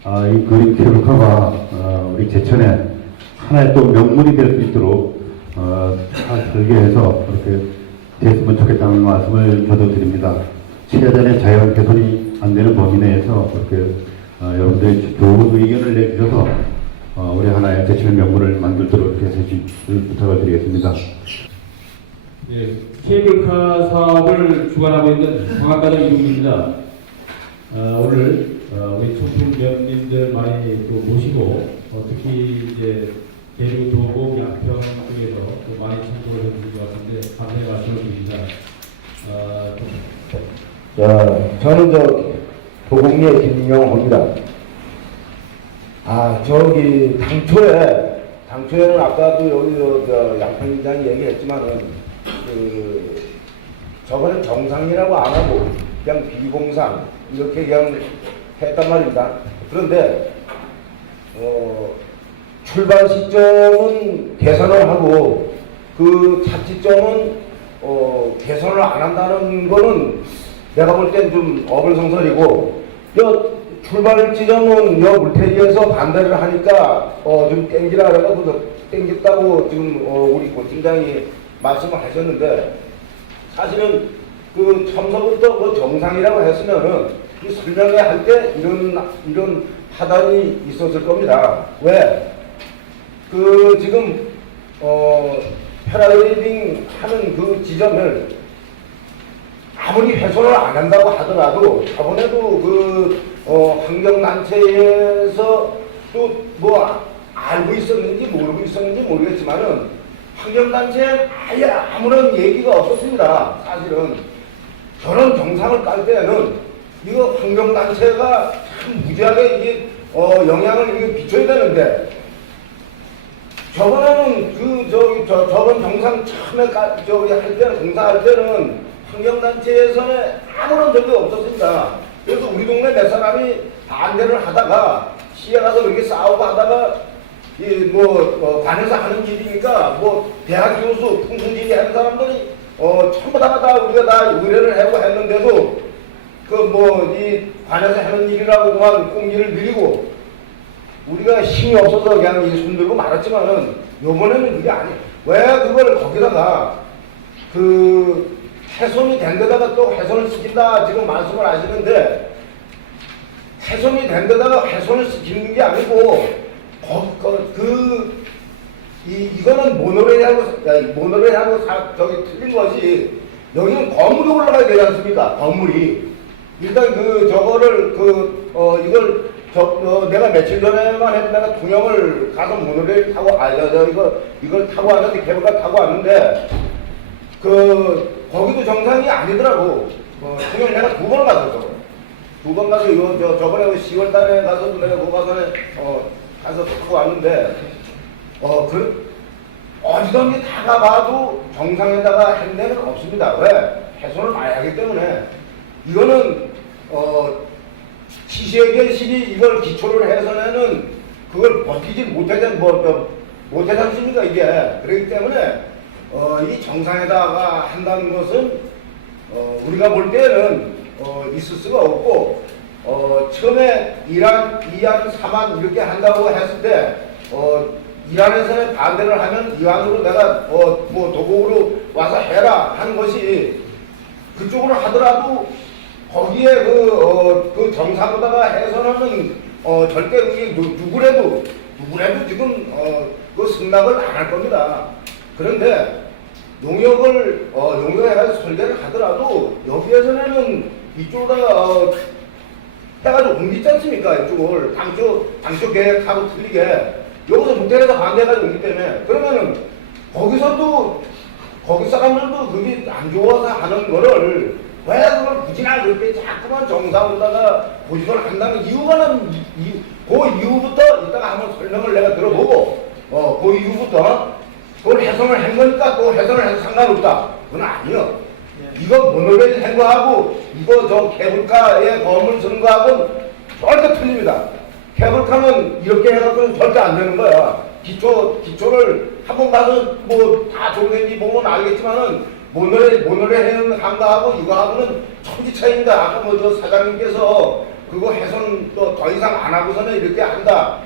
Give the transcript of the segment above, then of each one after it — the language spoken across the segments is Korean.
이 그림 케이블카가 우리 제천에 하나의 또 명물이 될 수 있도록 잘 설계해서 그렇게 됐으면 좋겠다는 말씀을 저도 드립니다. 최대한의 자연 개선이 안 되는 범위 내에서 그렇게 여러분들이 좋은 의견을 내주셔서 우리 하나의 제천 명물을 만들도록 이렇게 해주실 부탁을 드리겠습니다. 예, 케이블카 사업을 주관하고 있는 광학가정 이동입니다. 오늘 우리 청풍위원님들 많이 또 모시고 특히 이제 대구, 도곡, 양평 쪽에서 또 많이 참석을 해주신 것 같은데 감사의 말씀을 드립니다. 저는 도곡리의 김영호입니다. 당초에는 아까도 여기 양평이장이 얘기했지만은 저번에 정상이라고 안 하고 그냥 비공상 이렇게 그냥 했단 말입니다. 그런데 출발 시점은 개선을 하고 그 착지점은 개선을 안 한다는 거는 내가 볼 땐 좀 어불성설이고, 출발 지점은 물태기에서 반대를 하니까 좀 땡기라 그래서 땡겼다고 지금 우리 고 팀장이 말씀을 하셨는데, 사실은 그 처음서부터 그 정상이라고 했으면은 이 설명회 할 때 이런 파단이 있었을 겁니다. 왜? 지금 패러글라이딩 하는 그 지점을 아무리 훼손을 안 한다고 하더라도 저번에도 환경단체에서 또 뭐 알고 있었는지 모르고 있었는지 모르겠지만은 환경단체에 아예 아무런 얘기가 없었습니다. 사실은 저런 정상을 깔 때는 이거 환경단체가 참 무지하게 이게 영향을 이게 비춰야 되는데, 저번에는 저번 정상 처음에 할 때는 공사할 때는 환경단체에서는 아무런 적이 없었습니다. 그래서 우리 동네 몇 사람이 반대를 하다가 시에 가서 그렇게 싸우고 하다가 관에서 하는 일이니까 대학 교수 풍순지리 하는 사람들이 전부 다 우리가 다 의뢰를 하고 했는데도 이 관에서 하는 일이라고 그만 공기를 늘리고 우리가 힘이 없어서 그냥 손들고 말았지만은 요번에는 그게 아니에요. 왜 그걸 거기다가 훼손이 된 데다가 또 훼손을 시킨다 지금 말씀을 하시는데, 훼손이 된 데다가 훼손을 시키는 게 아니고 이거는 모노레일하고 틀린 것이, 여기는 건물이 올라가야 되지 않습니까? 건물이 일단 내가 며칠 전에만 해도 내가 통영을 가서 모노레일 타고 이걸 타고 왔는데, 케이블카 타고 왔는데 거기도 정상이 아니더라고. 통영 내가 2번 갔었어. 2번 가서 저번에 10월 달에 가서도 내가 가서 타고 왔는데, 어디든지 다 가봐도 정상에다가 한 데는 없습니다. 왜? 훼손을 많이 하기 때문에. 이거는, 시시해결실이 이걸 기초를 해서는 그걸 버티지 못하지 않습니까, 이게. 그렇기 때문에, 이 정상에다가 한다는 것은, 우리가 볼 때는, 있을 수가 없고, 처음에 1안, 2안, 3안 이렇게 한다고 했을 때, 1안에서는 반대를 하면 2안으로 내가, 도곡으로 와서 해라 하는 것이, 그쪽으로 하더라도, 거기에 정상보다가 해서는, 절대 누구라도 지금, 승낙을 안 할 겁니다. 그런데, 용역해서 설계를 하더라도, 여기에서는 이쪽으로다가, 해가지고 옮기지 않습니까? 이쪽을. 당초 계획하고 틀리게. 여기서 못해서 반대해가지고 옮기 때문에. 그러면은, 거기 사람들도 그게 안 좋아서 하는 거를, 왜 그걸 굳이나 그렇게 자꾸만 정상으로다가 고집을 한다는 이유가는, 그 이유부터 이따가 한번 설명을 내가 들어보고, 그 이유부터 그걸 훼손을 한 거니까 또 훼손을 해서 상관없다. 그건 아니요. 이거 모노레일 한 거하고, 케이블카에 건물 쓰는 거하고는 절대 틀립니다. 케이블카는 이렇게 해갖고는 절대 안 되는 거야. 기초를 한번 가서 다 좋은지 보면 알겠지만은, 모노레일 한 거하고 이거하고는 천지 차이입니다. 아까 사장님께서 그거 훼손 또 더 이상 안 하고서는 이렇게 한다.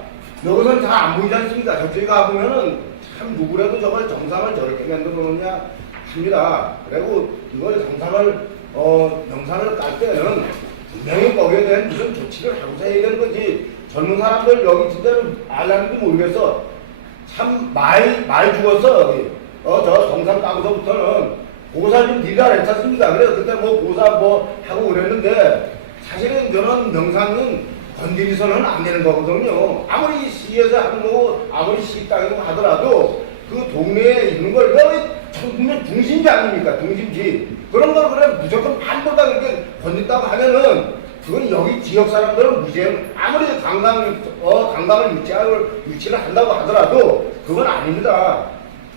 여기서는 잘 안 보이지 않습니까? 저쪽에 가보면은 참 누구라도 저걸 정상을 저렇게 만들어 놓냐 합니다. 그리고 이걸 정상을, 명산을 깔 때는 분명히 거기에 대한 무슨 조치를 하고서 해야 되는 거지. 젊은 사람들 여기 진짜는 알라는지 모르겠어. 참 말 죽었어, 여기. 저 정상 까고서부터는 고사 좀 니가 괜찮습니다. 그래서 그때 뭐 고사 뭐 하고 그랬는데 사실은 이런 명상은 건드리서는 안 되는 거거든요. 아무리 시에서 하는 거고 아무리 시땅에서 하더라도 그 동네에 있는 걸 여기 분명 중심지 아닙니까? 중심지. 그런 걸 그래 무조건 반도다 그렇게 건든다고 하면은 그건 여기 지역 사람들은 무죄. 아무리 강강을 유치를 한다고 하더라도 그건 아닙니다.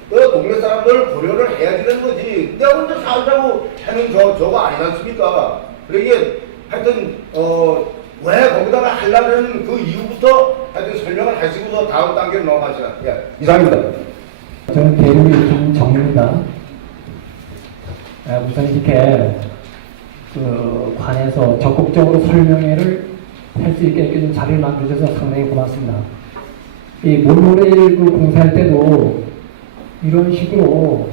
그 동네 사람들을 고려를 해야 되는 거지. 내가 혼자 살자고 하는 저거 아니지 않습니까? 그러게 하여튼 왜 거기다가 하려면 그 이후부터 하여튼 설명을 하시고서 다음 단계로 넘어가시라. 예, 이상입니다. 저는 대륙이 김정입니다. 우선 이렇게 그 관에서 적극적으로 설명회를 할 수 있게 해준 자리를 만들어줘서 상당히 고맙습니다. 이 모노레일 그 공사할 때도 이런 식으로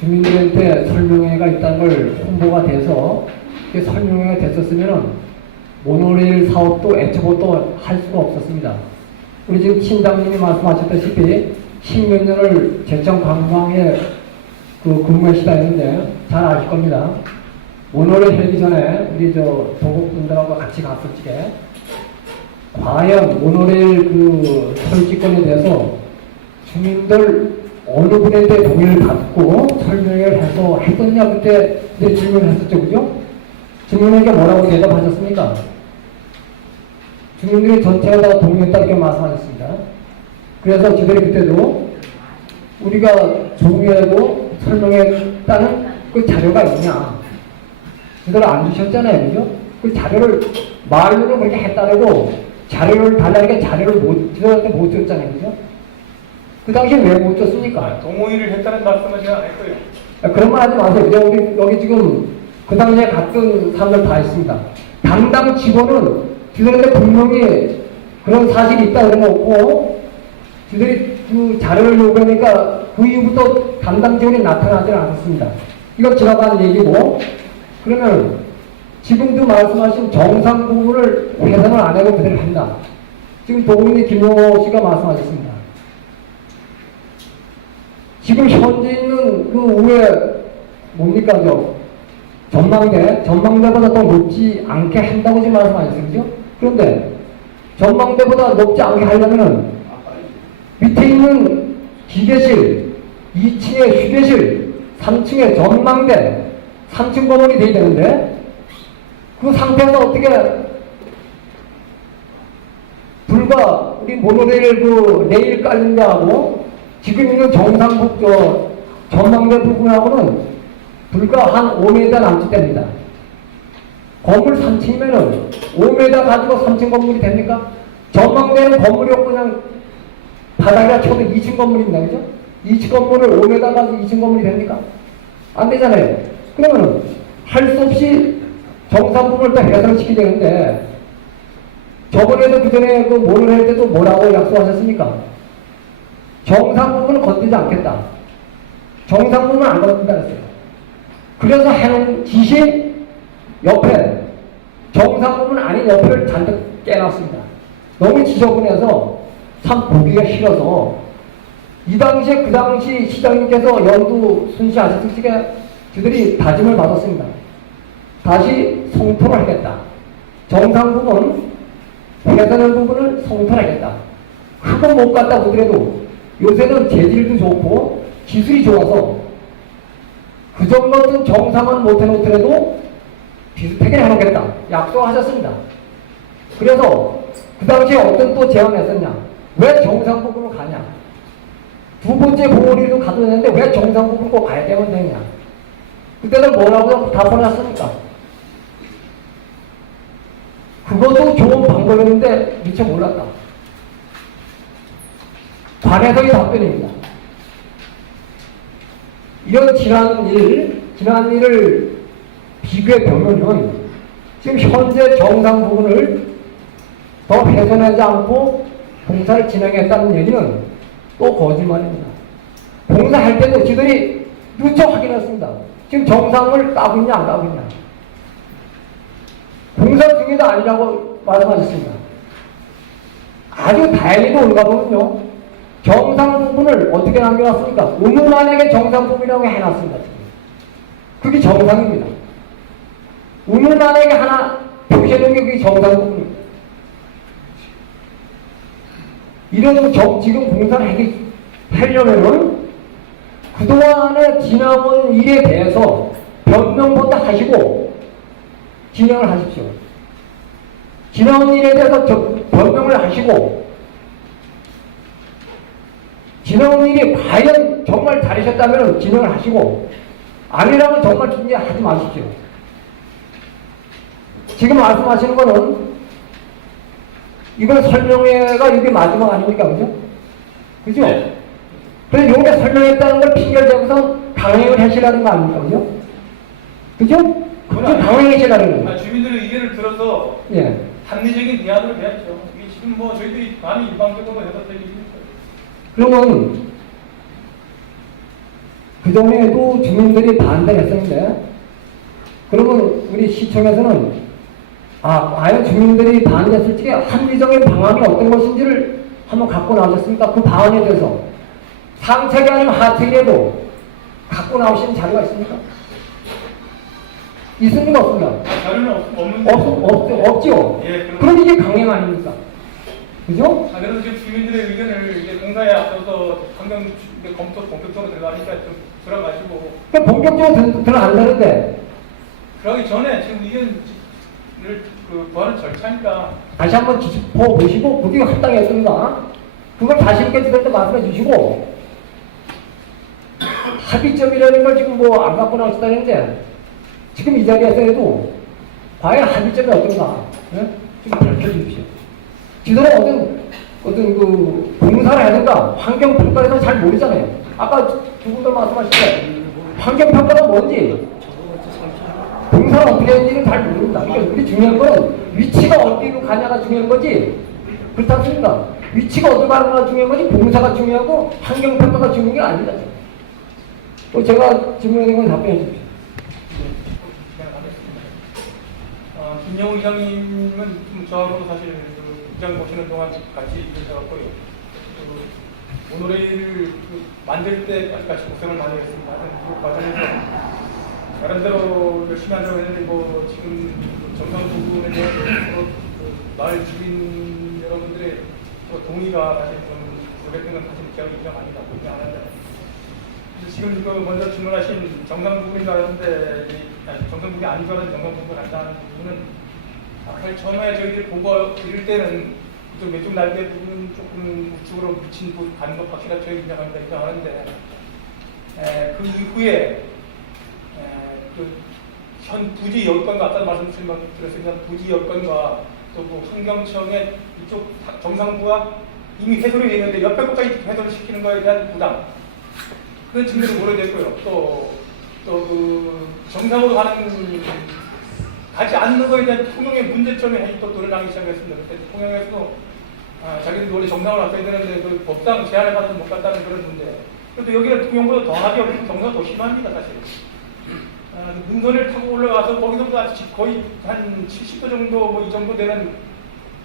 주민들한테 설명회가 있다는 걸 홍보가 돼서 설명회가 됐었으면은 모노레일 사업도 애초부터 할 수가 없었습니다. 우리 지금 신당님이 말씀하셨다시피 10몇 년을 제천 관광에 근무하시다 했는데 잘 아실 겁니다. 모노레일 하기 전에 우리 도곡분들하고 같이 갔었지게 과연 모노레일 설치권에 대해서 주민들 어느 분한테 동의를 받고 설명을 해서 했었냐 그때 질문을 했었죠, 그죠? 주민에게 뭐라고 대답하셨습니까? 주민들이 전체가 다 동의했다 이렇게 말씀하셨습니다. 그래서 저들이 그때도 우리가 동의하고 설명했다는 그 자료가 있냐? 저들 안 주셨잖아요, 그죠? 그 자료를 말로는 그렇게 했다고 자료를 달라니까 자료를 저들한테 못 줬잖아요, 그죠? 그 당시에 왜 못 줬습니까? 동의를 했다는 말씀은 제가 안 했고요. 그런 말 하지 마세요. 우리 여기 지금 그 당시에 갔던 사람들 다 있습니다. 담당 직원은 주들한테 분명히 그런 사실이 있다 그런 거 없고 주들이 그 자료를 요구하니까 그 이후부터 담당 직원이 나타나지 않았습니다. 이건 지나간 얘기고 그러면 지금도 말씀하신 정상 부분을 개선을 안 하고 그대로 한다. 지금 도민이 김용호 씨가 말씀하셨습니다. 지금 현재 있는 그 우회 뭡니까 전망대보다 더 높지 않게 한다고 지금 말씀하셨죠? 그런데 전망대보다 높지 않게 하려면은 밑에 있는 기계실, 2층에 휴게실, 3층에 전망대, 3층 건물이 돼야 되는데 그 상태에서 어떻게 불과 우리 모노레일 레일 깔는 데하고 지금 있는 정상북 전망대 부분하고는 불과 한 5m 남짓 됩니다. 건물 3층이면은 5m 가지고 3층 건물이 됩니까? 전망대는 건물이 없고 그냥 바닥이라 쳐도 2층 건물입니다. 그죠? 2층 건물을 5m 가지고 2층 건물이 됩니까? 안 되잖아요. 그러면은 할 수 없이 정상 부분을 또 해결을 시켜야 되는데 저번에도 그 전에 그 모를 할 때도 뭐라고 약속하셨습니까? 정상 부분은 건드리지 않겠다. 정상 부분은 안 건든다 했어요. 그래서 해놓은 지시 옆에 정상 부분 아닌 옆을 잔뜩 깨놨습니다. 너무 지저분해서 참 보기가 싫어서 이 당시에 그 당시 시장님께서 연두 순시하셨을 때 그들이 다짐을 받았습니다. 다시 성토를 하겠다. 정상 부분, 개선하는 부분을 성토하겠다. 그건 못 갔다 보더라도 요새는 재질도 좋고 기술이 좋아서 그 정도는 정상은 못 해놓더라도 비슷하게 해놓겠다. 약속하셨습니다. 그래서 그 당시에 어떤 또 제안을 했었냐. 왜 정상 부분으로 가냐. 두 번째 보호리도 가도 되는데 왜 정상 부분 꼭 가야 되냐. 그때는 뭐라고 답을 했습니까? 그것도 좋은 방법이었는데 미처 몰랐다. 관해서의 답변입니다. 이런 지난 일을 비교해 보면은 지금 현재 정상 부분을 더 훼손하지 않고 공사를 진행했다는 얘기는 또 거짓말입니다. 공사할 때도 지들이 누차 확인했습니다. 지금 정상을 까고 있냐 안 까고 있냐. 공사 중에도 아니라고 말씀하셨습니다. 아주 다행히도 우리가 보면요, 정상 부분을 어떻게 남겨놨습니까? 의문만하게 정상 부분이라고 해놨습니다. 지금. 그게 정상입니다. 의문만하게 하나 표시해놓은 게 그게 정상 부분입니다. 이런 지금 공사를 하려면은 그동안에 지나온 일에 대해서 변명부터 하시고 진행을 하십시오. 지나온 일에 대해서 변명을 하시고, 지나온 일이 과연 정말 다르셨다면 진행을 하시고, 아니라면 정말 진행하지 마십시오. 지금 말씀하시는 거는 이건 설명회가 이게 마지막 아닙니까? 그죠? 그죠? 네. 그래서 요게 설명했다는 걸 핑계를 대고서 강행을 하시라는 거 아닙니까? 그죠? 그죠? 그죠? 강행하시라는 거예요. 주민들의 의견을 들어서 예. 합리적인 대안을 해야죠. 이게 지금 뭐 저희들이 많이 일방적으로 해서 될 일입니까? 그러면 그전에도 주민들이 반대했었는데, 그러면 우리 시청에서는 과연 주민들이 반대했을 적에 합리적인 방안이 어떤 것인지를 한번 갖고 나오셨습니까? 그 방안에 대해서 상책이 아니면 하책이라도 갖고 나오시는 자료가 있습니까? 있습니까? 없습니까? 자료는 없는데. 없죠? 예, 그럼 이게 강행 아닙니까? 그죠? 그래서 지금 주민들의 의견을 이제 공사에 앞서서 환경 검토 본격적으로 들어가니까 좀 들어가시고. 그러니까 본격적으로 들어간다는데, 들어가기 전에 지금 의견을 구하는 절차니까. 다시 한번 짚어보시고, 그게 합당했습니다. 그걸 다시 있게 들을 때 말씀해 주시고, 합의점이라는 걸 지금 뭐 안 갖고 나오시다는데, 지금 이 자리에서 해도 과연 합의점이 어떤가, 예? 좀 밝혀주십시오. 지도는 어떤 그 공사를 하든가 환경평가에 대해서 잘 모르잖아요. 아까 두 분들 말씀하셨죠. 환경평가가 뭔지, 공사를 어떻게 하는지는 잘 모릅니다. 그러니까 우리 중요한 건 위치가 어디로 가냐가 중요한 거지, 그렇지 않습니까? 위치가 어디로 가느냐가 중요한 거지, 공사가 중요하고 환경평가가 중요한 게 아니다. 제가 질문하는 건 답변해 주십시오. 김영우 이장님은 좀 저하고도 사실 그 입장 보시는 동안 같이 일해서고요. 모노레일을 만들 때까지 고생을 많이 했습니다. 그 과정에서 나름대로 열심히 하려고 했는데 뭐 지금 정상 부분에 대해서 마을 주민 여러분들의 동의가 사실 좀 노력된 건 사실 제가 인정합니다. 그렇지 않았는데 지금 먼저 질문하신 정상 부분인 줄 알았는데 정상 부분이 아닌 줄 알았는데 정상 부분을 한다는 부분은 처음에 저희들이 보고 이럴 때는 좀 왼쪽 날개 부분 조금 우측으로 미친 부분 가는 것 확실하게 저희 인정합니다. 인정하는데 그 이후에 현 부지 여건과 아까 말씀드렸습니다. 부지 여건과 또 그 환경청의 이쪽 정상부가 이미 해소를 했는데 옆에 것까지 해소를 시키는 것에 대한 부담, 그런 측면도 고려됐고요. 또 그 정상으로 가지 않는 것에 대한 통영의 문제점이 또 드러나기 시작했습니다. 그때 통영에서도 자기들이 원래 정상으로 왔어야 되는데 그 법상 제한을 받아서 못 갔다는 그런 문제. 그런데 여기는 통영보다 더하게 정상가 더 심합니다, 사실. 능선을 타고 올라가서 거기서부터 거의 한 70도 정도, 뭐 이 정도 되는,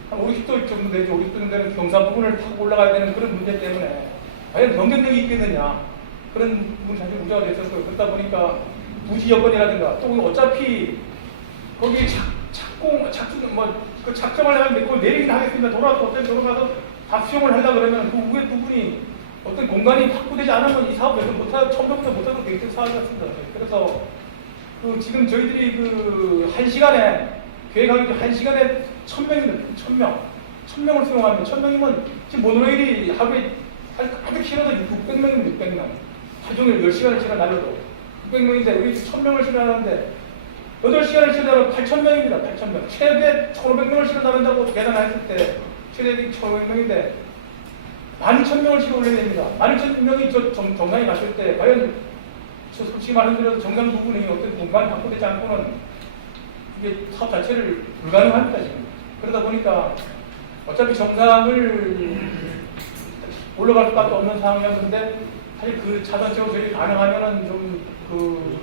한 50도 정도 되죠. 50도 정도 되는 경사 부분을 타고 올라가야 되는 그런 문제 때문에 과연 경쟁력이 있겠느냐. 그런 부분이 사실 우려가 됐었고요. 그러다 보니까 부지 여건이라든가 또 어차피 거기 작정을 하는데 그걸 내리긴 하겠습니다. 돌아가서 다 수용을 하려고 그러면 그 위에 부분이 어떤 공간이 확보되지 않으면 이 사업을 처음부터 못하고 되게 사업이 같습니다. 그래서 지금 저희들이 1시간에 계획하기 1시간에 1000명입니다. 1000명을 수용합니다. 1000명이면 지금 모노레일이 하루에 아주 길어도 600명입니다. 600명. 하루 종일 10시간을 지나 날려도 600명인데 우리 1000명을 실현하는데 8시간을 실현하면 8000명입니다. 8000명. 최대 1500명을 실현한다고 계산했을 때 최대 1500명인데 12000명을 실현올려야 됩니다. 12000명이 정상에 갔을 때 과연 솔직히 말씀드려서 정상 부분이 어떤 공간이 확보되지 않고는 이게 사업 자체를 불가능합니다 지금. 그러다 보니까 어차피 정상을 올라갈 수밖에 없는 상황이었는데 사실 그 차단적으로 저희 가능하면은 좀그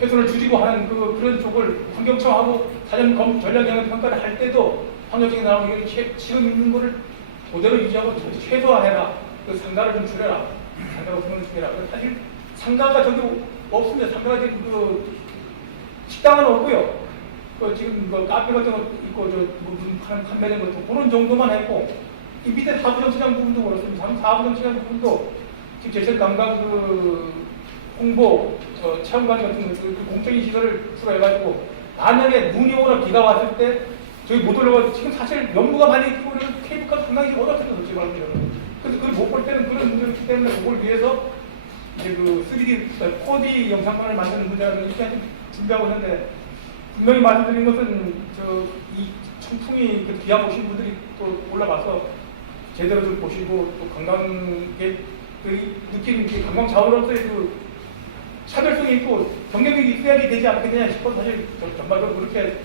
훼손을 줄이고 하는 그런 쪽을 환경청하고 사전 전략영향 평가를 할 때도 환경청이 나오는 게 지금 있는 거를 그대로 유지하고 최소화해라. 그 상가를 좀 줄여라. 상가가 부분을 줄여라. 사실 상가가 저기 없습니다. 상가가 지금 그 식당은 없고요. 그 지금 뭐 카페 같은 거 있고 저 무슨 판매된 것도 그런 정도만 했고 이 밑에 사부정시장 부분도 그렇습니다. 사부정시장 부분도 지금 제철 관광 그 홍보 체험관 같은 그 공적인 시설을 추가해가지고 만약에 눈이 오거나 비가 왔을 때 저희 못 올라가서 지금 사실 연무가 많이 있고 케이블카 상당히 어렵거든요. 솔직히 말하면. 그래서 그걸 못 볼 때는 그런 문제가 있기 때문에 그걸 위해서 이제 그 3D, 4D 영상판을 만드는 문제를 이렇게 준비하고 있는데 분명히 말씀드린 것은 이 청풍이 기아 보신 분들이 또 올라가서 제대로 좀 보시고 또 관광객 느끼는 관광 자원으로서의 그 차별성이 있고 경쟁력이 있어야 되지 않겠느냐 싶어서 사실 전반적으로 그렇게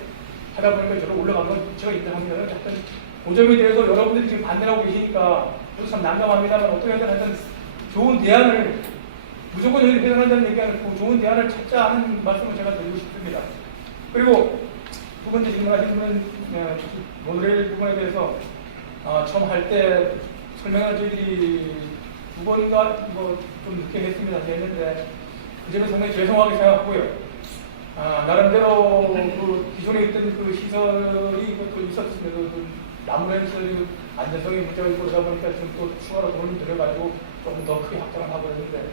하다 보니까 저로 올라간 건 제가 인정합니다. 하여튼 그 점에 대해서 여러분들이 지금 반대하고 계시니까 저도 참 난감합니다만 어떻게 하든 좋은 대안을 무조건 여기 회전한다는 얘기 아니고 좋은 대안을 찾자 하는 말씀을 제가 드리고 싶습니다. 그리고 두 번째 질문하신 분은 모노레일 부분에 대해서 처음 할 때 설명을 저희들이 두 번인가 좀 늦게 했습니다. 했는데 그 점에 상당히 죄송하게 생각하고요. 나름대로 그 기존에 있던 그 시설이 또 있었습니다. 그 나무랜 시설이 안전성이 문제가 있고 그러다 보니까 지금 또 추가로 돈을 들여가지고 조금 더 크게 확장을 하고 있는데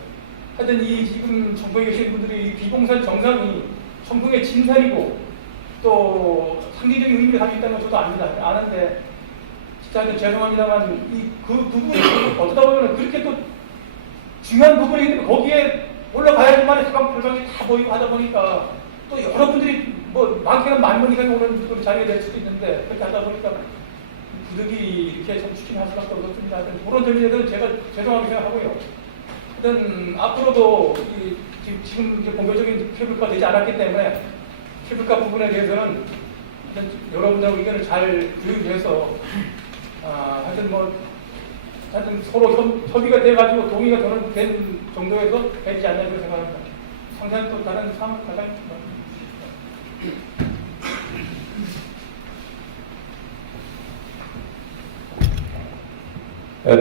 하여튼 이 지금 청풍에 계신 분들이 이 비봉산 정상이 청풍의 진산이고 또 상징적인 의미를 가지고 있다는 건 저도 아는데 진짜 죄송합니다만 그 부분이 어쩌다 보면 그렇게 또 중요한 부분이기 때문에 거기에 올라가야지만 해방 표정이 다 보이고 하다 보니까 또 여러분들이 뭐 많게는 10,000명 이상이 오는 그 자리에 될 수도 있는데 그렇게 하다 보니까 부득이 이렇게 좀 추진할 수밖에 없었습니다. 그런 점에 대해서는 제가 죄송하게 생각하고요. 하여튼 앞으로도 지금 이제 본격적인 케이블카 되지 않았기 때문에 케이블카 부분에 대해서는 여러분들하고 의견을 잘 교류해서 하여튼 서로 협의가 돼가지고 동의가 된 정도에서 되지 않나 그렇게 생각합니다. 상당히 또 다른 상황 가장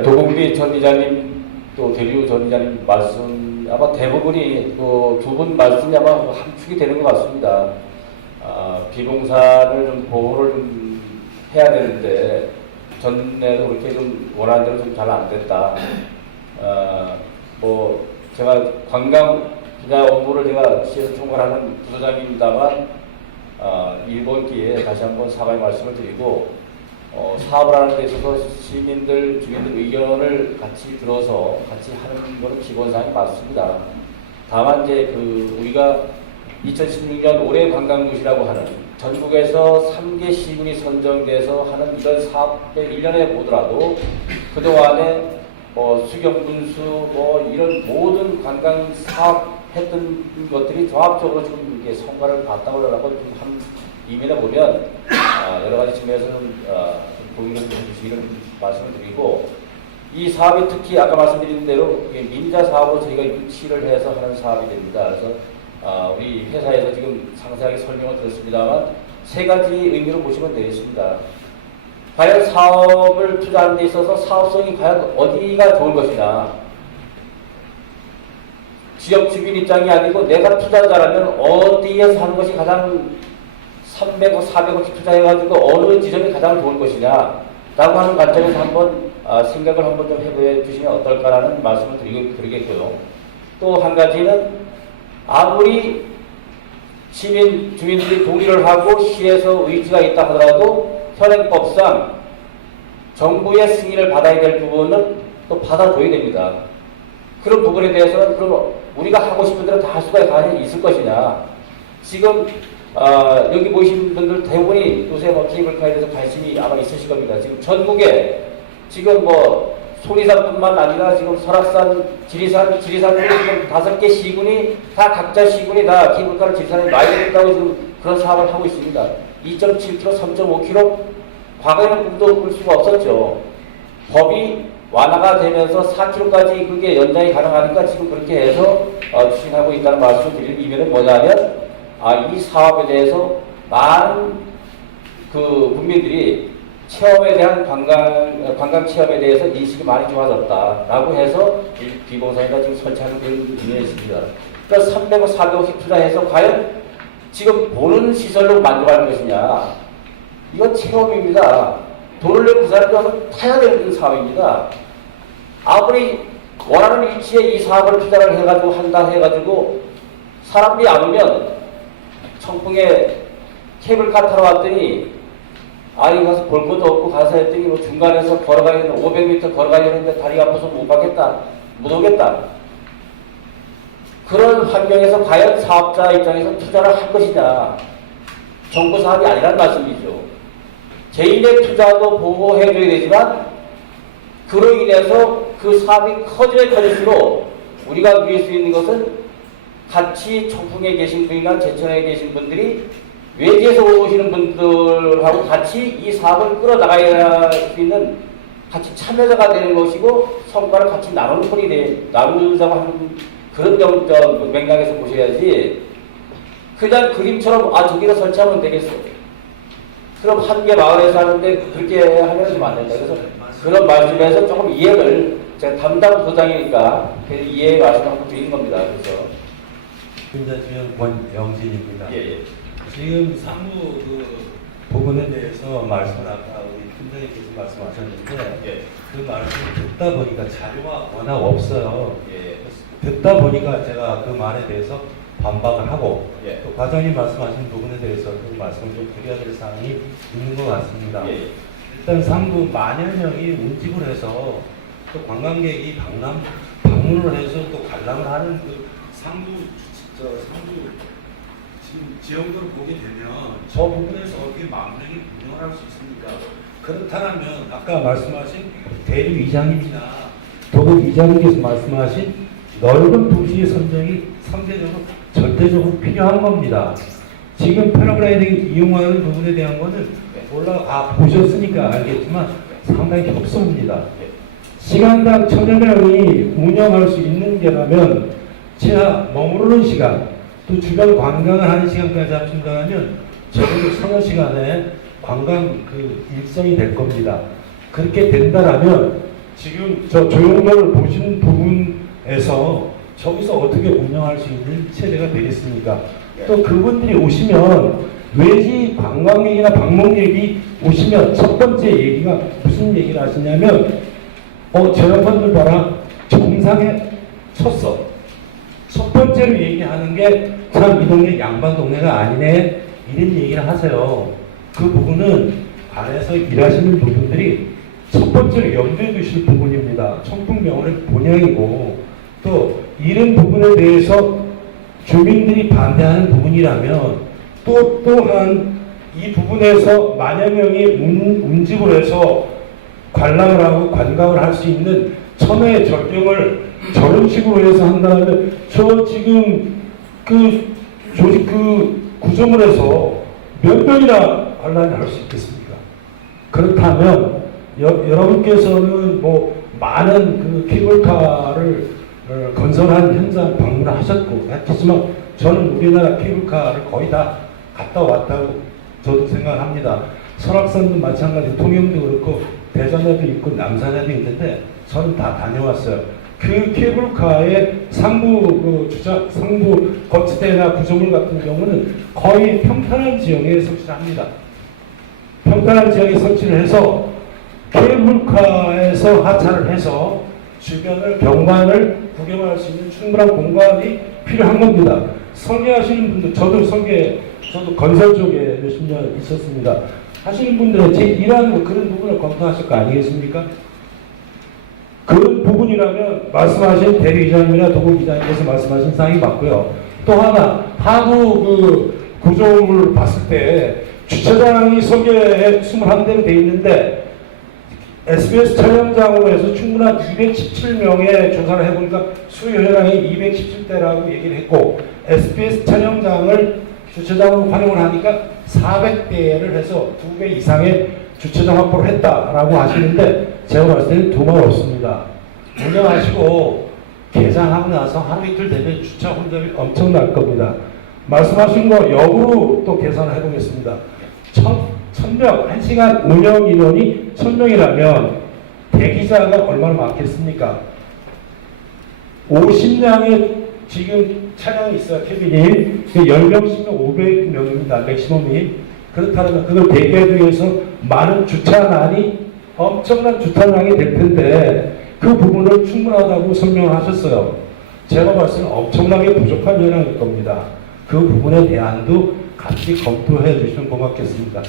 도봉비 전 이장님 또 대류 전 이장님 말씀 아마 대부분이 그 두 분 말씀이 아마 함축이 되는 것 같습니다. 비봉산을 좀 보호를 좀 해야 되는데 전에도 그렇게 좀 원하는 대로 좀 잘 안 됐다. 뭐 제가 관광 분야 업무를 제가 시에서 총괄하는 부서장입니다만 이번 기회에 다시 한번 사과의 말씀을 드리고 사업을 하는 데 있어서 시민들, 주민들 의견을 같이 들어서 같이 하는 것은 기본사항이 맞습니다. 다만 이제 우리가 2016년 올해 관광도시라고 하는 전국에서 3개 시군이 선정돼서 하는 이런 사업을 1년에 보더라도 그동안에 수경분수 이런 모든 관광 사업 했던 것들이 종합적으로 지금 이게 성과를 봤다고 하고 한 이면에 보면 여러 가지 측면에서는 동의를 해주시기를 말씀을 드리고 이 사업이 특히 아까 말씀드린 대로 민자 사업으로 저희가 유치를 해서 하는 사업이 됩니다. 그래서 우리 회사에서 지금 상세하게 설명을 드렸습니다만 세 가지 의미로 보시면 되겠습니다. 과연 사업을 투자하는 데 있어서 사업성이 과연 어디가 좋은 것이냐. 지역 주민 입장이 아니고 내가 투자자라면 어디에서 하는 것이 가장 300억, 400억씩 투자해가지고 어느 지점이 가장 좋을 것이냐 라고 하는 관점에서 한번 생각을 한번 좀 해보여 주시면 어떨까라는 말씀을 드리겠고요. 또 한 가지는 아무리 주민들이 동의를 하고 시에서 의지가 있다 하더라도 현행법상 정부의 승인을 받아야 될 부분은 또 받아줘야 됩니다. 그런 부분에 대해서는 그럼 우리가 하고 싶은 대로 다 할 수가 있을 것이냐. 지금 여기 모이신 분들 대부분이 요새 케이블카에 대해서 관심이 아마 있으실 겁니다. 지금 전국에 지금 소리산뿐만 아니라 지금 설악산, 지리산 지금 5개 시군이 다 각자 시군이 다 케이블카를 지리산에 놔야 된다고 지금 그런 사업을 하고 있습니다. 2.7km, 3.5km 과거에는 꿈도 꿀 수가 없었죠. 법이 완화가 되면서 4km까지 그게 연장이 가능하니까 지금 그렇게 해서 추진하고 있다는 말씀을 드릴 이유는 뭐냐면 이 사업에 대해서 많은 그 국민들이 체험에 대한 관광 체험에 대해서 인식이 많이 좋아졌다라고 해서 비공사에다 지금 설치하는 그런 의미가 있습니다. 그러니까 300억, 400억씩 투자해서 과연 지금 보는 시설로 만들어갈 것이냐. 이건 체험입니다. 돈을 내고 그 사람도 한번 타야 되는 사업입니다. 아무리 원하는 위치에 이 사업을 투자를 해가지고 한다 해가지고 사람들이 안 오면 청풍에 케이블카 타러 왔더니 이거 가서 볼 것도 없고 가서 했더니 뭐 중간에서 걸어가야 500m 걸어가야 되는데 다리가 아파서 못 가겠다, 못 오겠다. 그런 환경에서 과연 사업자 입장에서 투자를 할 것이냐. 정부 사업이 아니란 말씀이죠. 개인의 투자도 보호해줘야 되지만 그로 인해서 그 사업이 커지면 커질수록 우리가 누릴 수 있는 것은 같이 청풍에 계신 분이나 제천에 계신 분들이 외지에서 오시는 분들하고 같이 이 사업을 끌어나가야 할 수 있는 같이 참여자가 되는 것이고 성과를 같이 나누는 꼴이 나누자고 하는 그런 맥락에서 보셔야지 그냥 그림처럼 저기다 설치하면 되겠어. 그럼 한 개 마을에서 하는데 그렇게 하면 좀 안 된다. 그래서 그런 말씀에서 조금 이해를 제가 담당 부장이니까 이해 말씀 한번 드리는 겁니다. 그래서 군자지원 권영진입니다. 예. 지금 사무 그 부분에 대해서 말씀을 아까 우리 팀장님께서 말씀하셨는데 예. 그 말씀을 듣다 보니까 자료가 워낙 없어요. 예. 듣다 보니까 제가 그 말에 대해서 반박을 하고 예. 또 과장님 말씀하신 부분에 대해서 그 말씀을 좀 드려야 될 사항이 있는 것 같습니다. 예. 일단 상부 만여 명이 운집을 해서 또 관광객이 방문을 해서 또 관람을 하는 그 상부 지금 지형들을 보게 되면 저 부분에서 어떻게 만명이 운영을 할 수 있습니까? 그렇다면 아까 말씀하신 대리이장님이나 도급이장님께서 말씀하신 넓은 도시의 선정이 상대적으로 절대적으로 필요한 겁니다. 지금 패러글라이딩 이용하는 부분에 대한 거는 올라가 보셨으니까 알겠지만 상당히 협소합니다. 시간당 1000여 명이 운영할 수 있는 게라면 최하 머무르는 시간 또 주변 관광을 하는 시간까지 합친다면 적어도 서너 시간의 관광 그 일정이 될 겁니다. 그렇게 된다라면 지금 저 조형도를 보신 부분에서 저기서 어떻게 운영할 수 있는 체제가 되겠습니까? 또 그분들이 오시면 외지 관광객이나 방문객이 오시면 첫 번째 얘기가 무슨 얘기를 하시냐면 저 양반들 봐라 정상에 섰어. 첫 번째로 얘기하는 게 참 이 동네 양반 동네가 아니네 이런 얘기를 하세요. 그 부분은 안에서 일하시는 분들이 첫 번째로 염두에 두실 부분입니다. 청풍명언의 본향이고 또 이런 부분에 대해서 주민들이 반대하는 부분이라면 또한 이 부분에서 만여 명이 운집을 해서 관람을 하고 관광을 할 수 있는 천혜의 절경을 저런 식으로 해서 한다면 저 지금 그 조직 그 구조물에서 몇 명이나 관람을 할 수 있겠습니까? 그렇다면 여러분께서는 뭐 많은 그 케이블카를 건설한 현장 방문을 하셨고 했지만 저는 우리나라 케이블카를 거의 다 갔다 왔다고 저도 생각합니다. 설악산도 마찬가지, 통영도 그렇고 대전에도 있고 남산에도 있는데 저는 다 다녀왔어요. 그 케이블카의 상부 거치대나 구조물 같은 경우는 거의 평탄한 지형에 설치를 합니다. 평탄한 지역에 설치를 해서 케이블카에서 하차를 해서 주변을 경관을 구경할 수 있는 충분한 공간이 필요한 겁니다. 설계하시는 분들, 저도 건설 쪽에 몇십 년 있었습니다. 하시는 분들은 제 일하는 그런 부분을 검토하실 거 아니겠습니까? 그런 부분이라면 말씀하신 대리이장님이나 도급이장님께서 말씀하신 사항이 맞고요. 또 하나 하부 그 구조물을 봤을 때 주차장이 설계에 21대로 되어 있는데 SBS 촬영장으로 해서 충분한 217명의 조사를 해보니까 수요 현황이 217대라고 얘기를 했고 SBS 촬영장을 주차장을 활용을 하니까 400대를 해서 2배 이상의 주차장 확보를 했다라고 하시는데 제가 봤을 때는 두말 없습니다. 운영하시고 개장하고 나서 하루 이틀 되면 주차 혼잡이 엄청날 겁니다. 말씀하신 거 역으로 또 계산을 해보겠습니다. 1000명, 1시간 운영 인원이 1000명이라면 대기자가 얼마나 많겠습니까? 50량의 지금 차량이 있어요. 캐빈이 10명씩은 500명입니다. 맥시멈이. 그렇다면 그걸 대기하기 위해서 많은 주차난이 엄청난 주차량이 될 텐데 그 부분을 충분하다고 설명을 하셨어요. 제가 봤을 때는 엄청나게 부족한 현황일 겁니다. 그 부분에 대한도 같이 검토해 주시면 고맙겠습니다.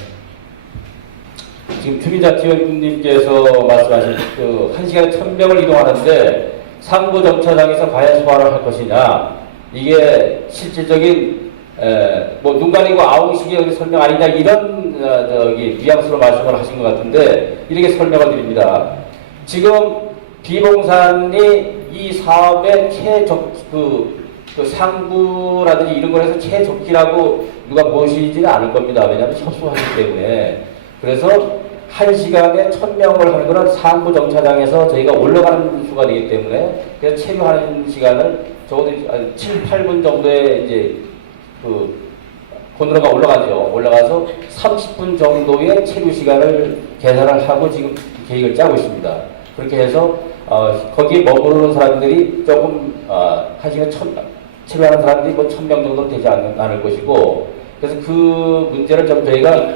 지금 주민자치원님께서 말씀하신 그 1시간에 1000명을 이동하는데 상부 정차장에서 과연 소화를 할 것이냐, 이게 실질적인 뭐 눈 가리고 아웅식의 설명 아니냐, 이런 뉘앙스로 말씀을 하신 것 같은데 이렇게 설명을 드립니다. 지금 비봉산이 이 사업의 그 상부라든지 이런 걸 해서 최적기라고 누가 보시지는 않을 겁니다. 왜냐하면 협소하기 때문에. 그래서 1시간에 1000명을 하는 것은 상부 정차장에서 저희가 올라가는 수가 되기 때문에 그래서 체류하는 시간을 적어도 7, 8분 정도의 이제 그 번호가 올라가죠. 올라가서 30분 정도의 체류 시간을 계산을 하고 지금 계획을 짜고 있습니다. 그렇게 해서 거기에 머무르는 사람들이 조금 1시간에 체류하는 사람들이 뭐 1000명 정도 되지 않을 것이고, 그래서 그 문제를 좀 저희가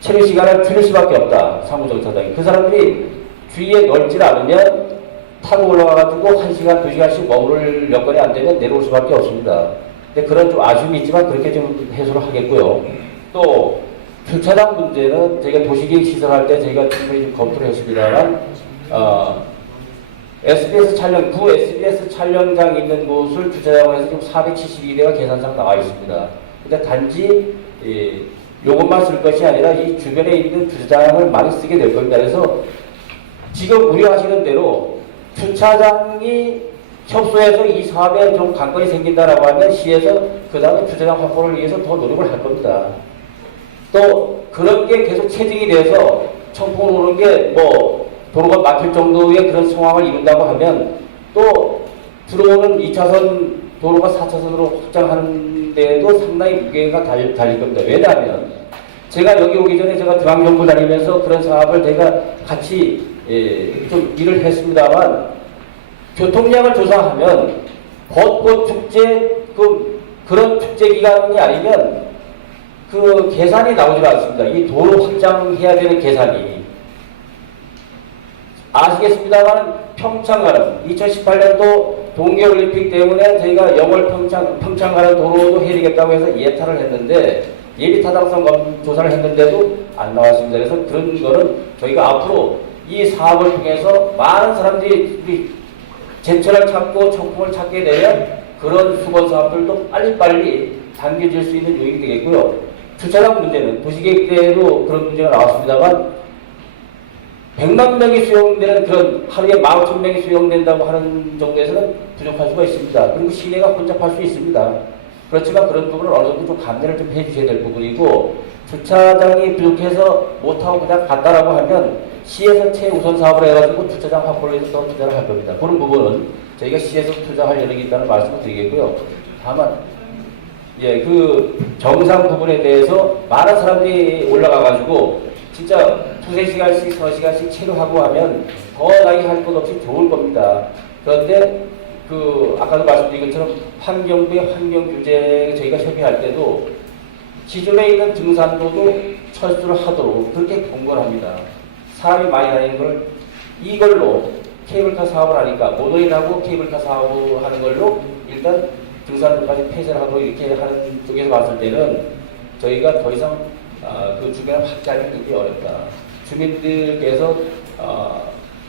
체류 시간을 줄일 수밖에 없다. 상부정차장이. 그 사람들이 주위에 넓지 않으면 타고 올라가가지고 1시간, 2시간씩 머무를 여건이 안 되면 내려올 수밖에 없습니다. 근데 그런 좀 아쉬움이 있지만 그렇게 좀 해소를 하겠고요. 또 주차장 문제는 저희가 도시계획 시설할 때 저희가 충분히 좀 검토를 했습니다만 SBS 촬영, 구 SBS 촬영장 있는 곳을 주차장으로 해서 지금 472대가 계산상 나와 있습니다. 근데 단지 요것만 쓸 것이 아니라 이 주변에 있는 주차장을 많이 쓰게 될 겁니다. 그래서 지금 우려하시는 대로 주차장이 협소해서 이 사업에 좀 관건이 생긴다라고 하면 시에서 그 다음에 주차장 확보를 위해서 더 노력을 할 겁니다. 또 그런 게 계속 체증이 돼서 청풍을 오는 게 뭐 도로가 막힐 정도의 그런 상황을 이룬다고 하면 또 들어오는 2차선 도로가 4차선으로 확장하는 데에도 상당히 무게가 달릴 겁니다. 왜냐하면 제가 여기 오기 전에 제가 중앙정부 다니면서 그런 사업을 제가 같이 좀 일을 했습니다만 교통량을 조사하면 벚꽃 축제 그런 축제 기간이 아니면 그 계산이 나오질 않습니다. 이 도로 확장해야 되는 계산이. 아시겠습니다만 평창 가는 2018년도 동계올림픽 때문에 저희가 영월 평창 가는 도로도 해야되겠다고 해서 예타를 했는데 예비 타당성 조사를 했는데도 안 나왔습니다. 그래서 그런 거는 저희가 앞으로 이 사업을 통해서 많은 사람들이 제철을 찾고 청풍을 찾게 되면 그런 수건 사업들도 빨리빨리 당겨질 수 있는 요인이 되겠고요. 주차장 문제는 도시계획대로 그런 문제가 나왔습니다만 100만 명이 수용되는 그런 하루에 15,000명이 수용된다고 하는 정도에서는 부족할 수가 있습니다. 그리고 시내가 혼잡할 수 있습니다. 그렇지만 그런 부분을 어느 정도 좀 감내를 좀 해주셔야 될 부분이고, 주차장이 부족해서 못하고 그냥 갔다라고 하면 시에서 최우선 사업을 해가지고 주차장 확보를 위해서 더 투자를 할 겁니다. 그런 부분은 저희가 시에서 투자할 여력이 있다는 말씀을 드리겠고요. 다만 그 정상 부분에 대해서 많은 사람들이 올라가가지고 진짜 2-3시간씩, 3시간씩 체류하고 하면 더 나이 할 것 없이 좋을 겁니다. 그런데 아까도 말씀드린 것처럼 환경부의 환경규제 저희가 협의할 때도 기존에 있는 등산로도 철수를 하도록 그렇게 공고를 합니다. 사람이 많이 다니는 걸 이걸로 케이블카 사업을 하니까 모노레일하고 케이블카 사업을 하는 걸로 일단 등산로까지 폐쇄를 하고 이렇게 하는 쪽에서 봤을 때는 저희가 더 이상 그 주변에 확장이 되기 어렵다. 주민들께서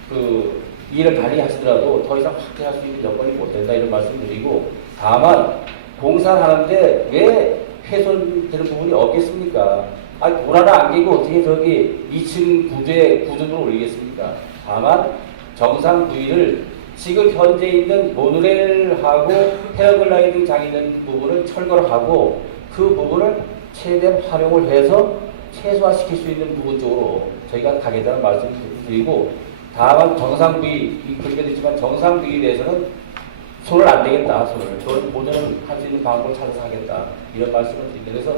그 일을 발휘하시더라도 더 이상 확대할 수 있는 여건이 못 된다 이런 말씀드리고, 다만 공사를 하는데 왜 훼손되는 부분이 없겠습니까? 돈 하나 안 끼고 어떻게 저기 2층 구조를 올리겠습니까? 다만 정상 부위를 지금 현재 있는 모노레일하고 패러글라이딩 장 있는 부분을 철거를 하고 그 부분을 최대한 활용을 해서 최소화시킬 수 있는 부분 쪽으로 저희가 가겠다는 말씀을 드리고, 다만 정상부의, 그렇게 됐지만 정상부의에 대해서는 손을 안 되겠다, 그걸 보전을 할 수 있는 방법을 찾아서 하겠다, 이런 말씀을 드립니다. 그래서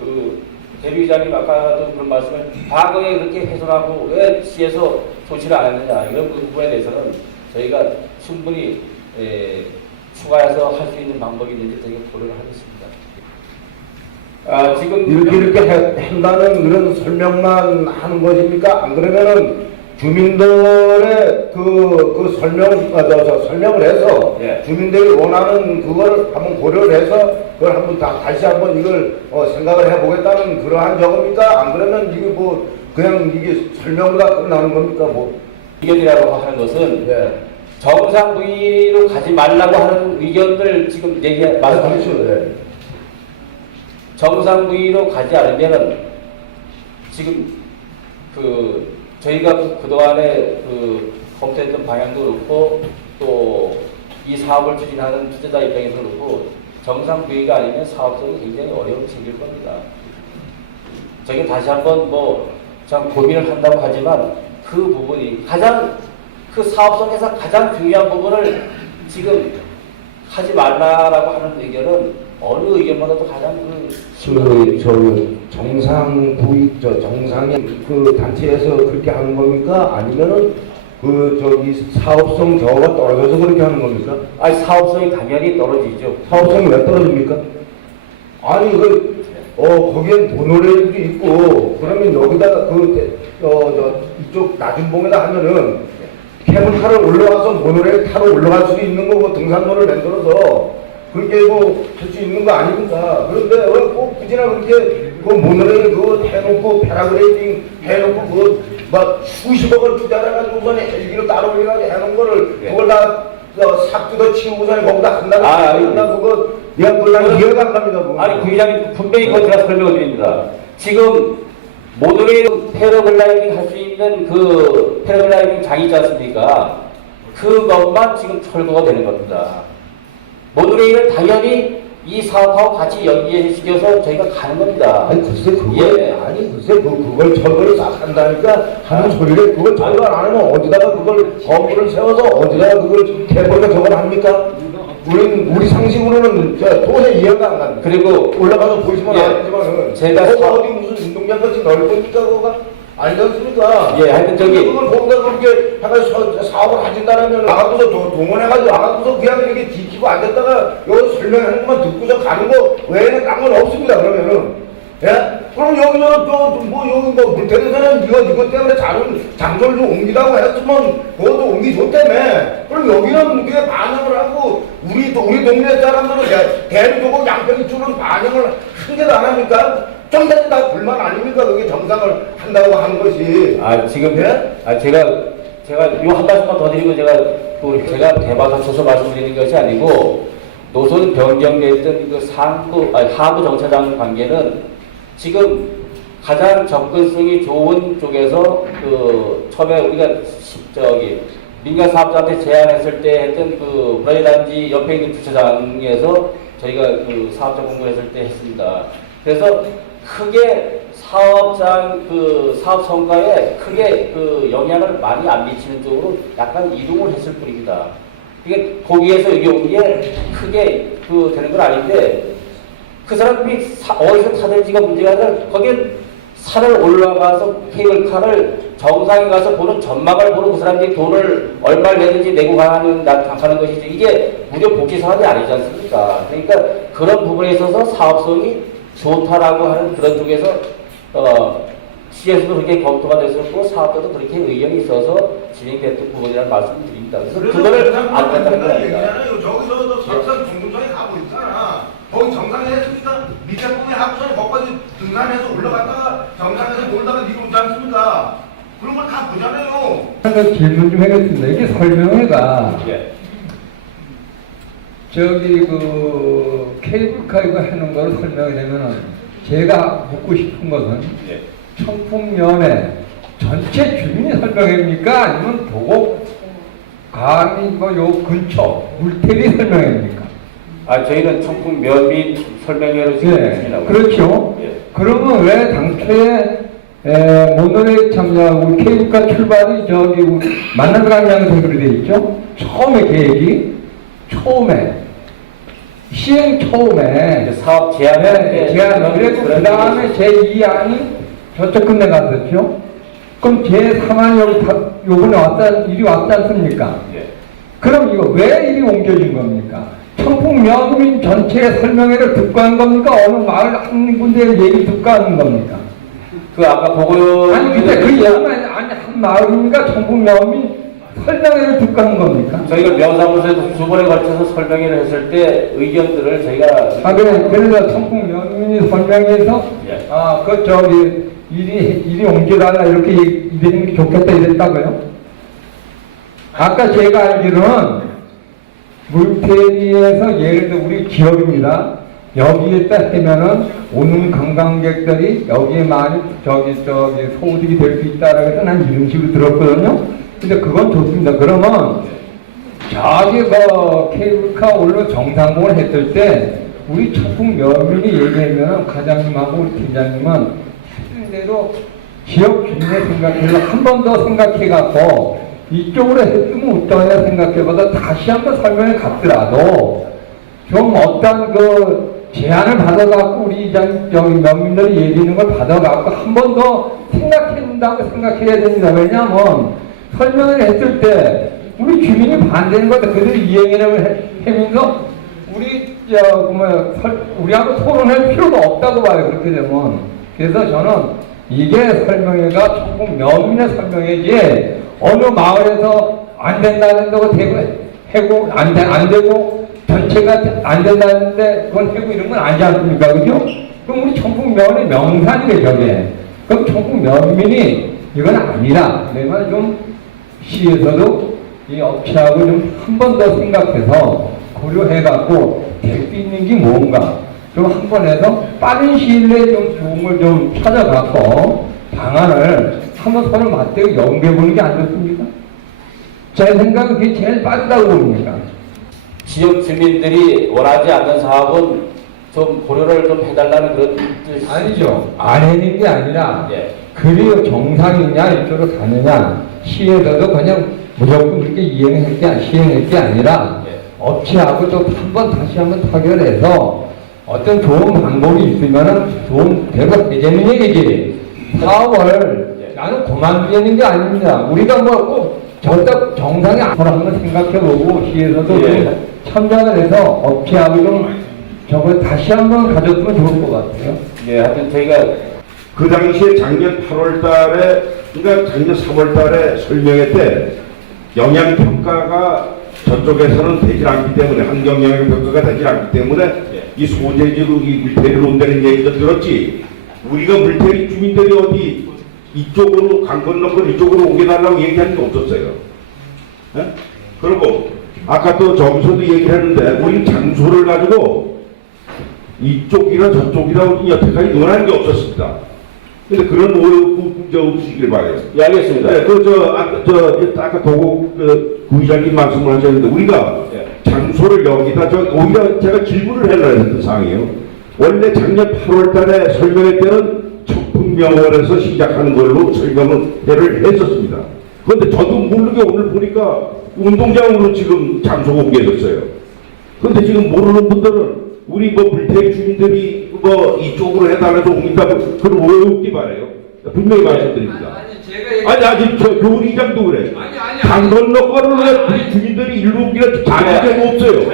그 대리기자님 아까도 그런 말씀을, 과거에 그렇게 훼손하고 왜 시에서 조치를 안 했느냐, 이런 부분에 대해서는 저희가 충분히 추가해서 할 수 있는 방법이 있는지 저희가 고려를 하겠습니다. 지금 이렇게 한다는 그런 설명만 하는 것입니까? 안 그러면은 주민들의 그 설명을 해서 예. 주민들이 원하는 그걸 한번 고려를 해서 그걸 한번 다시 한번 이걸 생각을 해보겠다는 그러한 적입니까? 안 그러면 이게 뭐 그냥 이게 설명으로 끝나는 겁니까? 뭐 의견이라고 하는 것은 예. 정상부의로 가지 말라고 하는 의견들 지금 말씀하시죠. 예. 정상부의로 가지 않으면은 지금 저희가 그동안에 검토했던 방향도 그렇고 또 이 사업을 추진하는 투자자 입장에서 그렇고 정상부의가 아니면 사업성이 굉장히 어려움이 생길 겁니다. 저희가 다시 한번 참 고민을 한다고 하지만 그 부분이 가장 그 사업성에서 가장 중요한 부분을 지금 하지 말라라고 하는 의견은 어느 의견보다도 가장 정상의 그 단체에서 그렇게 하는 겁니까? 아니면은 사업성 저하가 떨어져서 그렇게 하는 겁니까? 아니 사업성이 당연히 떨어지죠. 사업성이 왜 떨어집니까? 아니 거기엔 모노레일도 있고 그러면 여기다가 이쪽 낮은봉에다 하면은 케이블카를 올라가서 모노레일 타러 올라갈 수 있는 거고 등산로를 만들어서 그렇게 할 수 있는 거 아닙니까? 그런데 왜 꼭 굳이나 그렇게 모노레일 해놓고 패러글라이딩 해놓고 막 수십억을 투자해가지고 우선 헬기를 따로 올려가지고 해놓은 거를 그걸 다 싹 뜯어치우고서 거기다 한다 그거 난 이해가 안 갑니다. 그거. 아니 부의장님 분명히 그거 제가 설명을 드립니다. 지금 모노레일 패러글라이딩 할 수 있는 그 패러글라이딩 장이 있지 않습니까? 그것만 지금 철거가 되는 겁니다. 모노레일은 당연히 이 사업하고 같이 연계시켜서 저희가 가는 겁니다. 아니 글쎄 그걸 철거를 싹 한다니까 하는 소리를 그걸 철거 안 하면 어디다가 그걸 건물을 세워서 어디다가 그걸 개발가 저걸 합니까? 우리 상식으로는 도저히 이해가 안 갑니다. 그리고 올라가서 보시면 알겠지만은 제가 어디 무슨 운동장 같이 넓으니까 그거가 아니지 않습니까? 예, 하여튼 그걸 거기다 그렇게 해가지고 사업을 하신다면 나가고서 동원해가지고 나가고서 그냥 이렇게 지키고 앉았다가 여기 설명하는 것만 듣고서 가는 거 외에는 딴 건 없습니다. 그러면은 예? 그럼 여기서 여기 물태에서는 이거 때문에 장소를 좀 옮기라고 했으면 그것도 옮기 줬다며. 그럼 여기는 그게 반영을 하고 우리 동네 사람들은 대륙하고 양평 이쪽은 반영을 한 개도 안 합니까? 좀 전에 다 불만 아닙니까? 그게 정상을 한다고 하는 것이. 지금 예? 제가 요 한 말씀만 더 드리고 제가 대박을 쳐서 말씀드리는 것이 아니고 노선 변경됐던 하부 정차장 관계는 지금 가장 접근성이 좋은 쪽에서 처음에 우리가 민간 사업자한테 제안했을 때 했던 브라이단지 옆에 있는 주차장에서 저희가 사업자 공부했을 때 했습니다. 그래서 크게 사업 성과에 크게 영향을 많이 안 미치는 쪽으로 약간 이동을 했을 뿐입니다. 이게 거기에서 여기 온 게 크게 되는 건 아닌데 그 사람이 어디서 타든지가 문제가 아니라 거긴 산을 올라가서 케이블카를 정상에 가서 보는 전망을 보는 그 사람들이 돈을 얼마를 내든지 내고 가는 것이지 이게 무료 복지 사업이 아니지 않습니까? 그러니까 그런 부분에 있어서 사업성이 좋다라고 하는 그런 쪽에서 시에서도 그렇게 검토가 됐었고 사업자도 그렇게 의견이 있어서 진행됐던 부분이라는 말씀을 드립니다. 그래서 그거를 안 된다는 건 아닙니다. 저기서 설산 중금성에 가고 있잖아. 거기 정상에 했으니까 밑에 부분에 합천에 거기까지 등산해서 올라갔다가 정상에서 놀다가 내려오지 않습니까? 그런 걸 다 보잖아요. 제가 질문 좀 하겠습니다. 이게 설명회가 예. 케이블카 이거 해놓은 거를 설명이 되면은 제가 묻고 싶은 것은 예. 청풍면에 전체 주민이 설명입니까? 아니면 도곡, 감히 요 근처 물태리 설명입니까? 저희는 청풍 면밀 설명회로 지금 네, 진행하고 그렇죠. 예. 그러면 왜 당초에 모노레일 참여하고 케이블카 출발이 저기 만남 광장에서 그렇게 돼 있죠? 처음에 계획이 시행 처음에 사업 제안할 때 제안 그리고 그 다음에 제2안이 저쪽 끝내 갔었죠. 그럼 제3안이 요번에 이리 왔지 않습니까? 예. 그럼 이거 왜 이리 옮겨진 겁니까? 청풍명민 전체 설명회를 듣고 한 겁니까? 어느 마을 한 군데 얘기 듣고 하는 겁니까? 그 아까 보고 아니 근데 그 얘기만 아니 한 마을입니까? 청풍명민 설명회를 듣고 하는 겁니까? 저희가 명사무소에서 2번에 걸쳐서 설명회를 했을 때 의견들을 저희가 그래서 청풍명민이 설명회에서 예. 이리 옮겨달라 이렇게 이러는 게 좋겠다 이랬다고요? 아까 제가 알기로는 물테리에서 예를 들어 우리 지역입니다. 여기에다 하면은 오는 관광객들이 여기에 많이 소득이 될 수 있다라고 해서 난 이런 식으로 들었거든요. 근데 그건 좋습니다. 그러면 저기 케이블카 올라 정상공을 했을 때 우리 청풍 면민이 얘기하면 과장님하고 우리 팀장님은 하는 대로 지역 주민을 생각해서 한 번 더 생각해갖고 이쪽으로 했으면 어떠냐 생각해봐서 다시 한번 설명해 갔더라도 좀 어떤 제안을 받아갖고 우리 저기 면민들이 얘기하는 걸 받아갖고 한 번 더 생각한다고 생각해야 됩니다. 왜냐하면 설명을 했을 때 우리 주민이 반대하는 것도 그대로 이행하면서 우리하고 토론할 필요가 없다고 봐요. 그렇게 되면. 그래서 저는 이게 설명회가 조금 면민의 설명회지 어느 마을에서 안 된다고 해고 안 되고 전체가 안 된다는데 그건 해고 이런 건 아니지 않습니까? 그죠? 그럼 우리 청풍면의 명산이래 저게. 그럼 청풍면민이 이건 아니라 내가 좀 시에서도 이 업체하고 좀 한 번 더 생각해서 고려해갖고 될 수 있는 게 뭔가 좀 한 번 해서 빠른 시일 내에 좀 좋은 걸 좀 찾아갖고 방안을 한번 서로 맞대고 연구해보는 게 안 좋습니까? 제 생각은 그게 제일 빠르다고 봅니다. 지역 주민들이 원하지 않는 사업은 좀 고려를 좀 해달라는 그런 뜻이 아니죠. 안 해는 게 아니라 예. 그래요 정상이냐 이쪽으로 가느냐 시에서도 그냥 무조건 그렇게 시행할 게 아니라 예. 업체하고 또 다시 한번 타결해서 어떤 좋은 방법이 있으면은 좋은 대거 되자는 얘기지. 사업을 예. 나는 그만두는 게 아닙니다. 우리가 꼭 저쪽 정상에 앞으로 한번 생각해보고 시에서도 예. 좀 참작을 해서 업체하고 좀 저걸 다시 한번 가졌으면 좋을 것 같아요. 예, 하여튼 저희가 그 당시에 작년 8월 달에, 그러니까 작년 3월 달에 설명회 때 영향평가가 저쪽에서는 되질 않기 때문에, 환경 영향평가가 되질 않기 때문에 이 소재지로 이 물태리를 온다는 얘기도 들었지, 우리가 물태리 주민들이 어디 이쪽으로 강 건너건 이쪽으로 옮겨달라고 얘기한 게 없었어요. 예? 그리고 아까 또 저기서도 얘기를 했는데 우리 장소를 가지고 이쪽이나 저쪽이나 우리 여태까지 논한 게 없었습니다. 근데 그런 오해 없으시길 바래요. 예, 알겠습니다. 네, 아까 도국 구의장님 말씀을 하셨는데 우리가 예. 장소를 여기다 오히려 제가 질문을 하려고 했던 상황이에요. 원래 작년 8월 달에 설명회 때는 청풍명원에서 시작하는 걸로 설명을 했었습니다. 그런데 저도 모르게 오늘 보니까 운동장으로 지금 장소가 옮겨졌어요. 그런데 지금 모르는 분들은 우리 물태리 주민들이 이쪽으로 해달라서 옮긴다고 그런 오해 없기 바래요. 분명히 말씀드립니다. 아니 저 교리장도 그래. 강 건너 거를 우리 주민들이 일로 옮기는 자격이 없어요.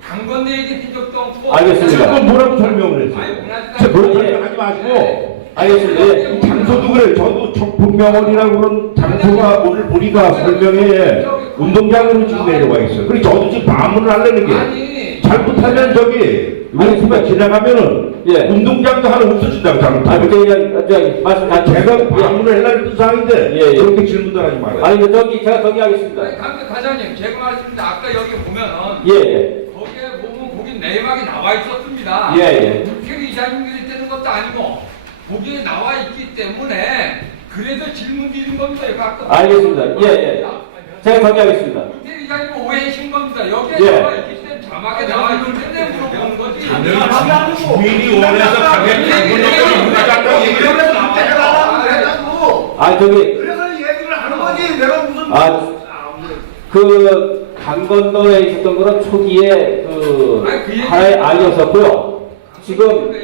강 건너 얘기 한 적도 없고. 알겠습니다. 그건 뭐라고 설명을 했어요? 그런 설명 하지 마시고. 알겠습니다. 장소도 그래. 저도 청풍명원이라고 그런 장소가 오늘 보니까 설명회에 운동장으로 지금 내려와 있어요. 그리고 저도 지금 방문을 하려는 게 잘못하면 저기 로스가 지나가면은 예. 운동장도 하나 없어진다고 잘못하면. 말씀 다 제가 방문을 하려는 뜻 사항인데 예, 예. 그렇게 질문들 하지 말아요. 아니 근데 제가 정리하겠습니다. 과장님, 제가 말씀드린 아까 여기 보면은 예. 거기에 보면 거기 내막이 나와 있었습니다. 예. 물태리 이사님들이 뜨는 것도 아니고 거기에 나와 있기 때문에 그래서 질문 드린 겁니다. 가끔. 알겠습니다. 예. 제가 정리하겠습니다. 물태리 이사님 오해하신 겁니다. 여기에 예. 나와 있기 때문에 자막에 나와 있는데 물어보는 거지. 주민이 원해서 가게 아 저기 그래서 얘기를 하는 거지. 내가 무슨 그 강건도에 있었던 거는 초기에 그 하나의 안이었었고요. 지금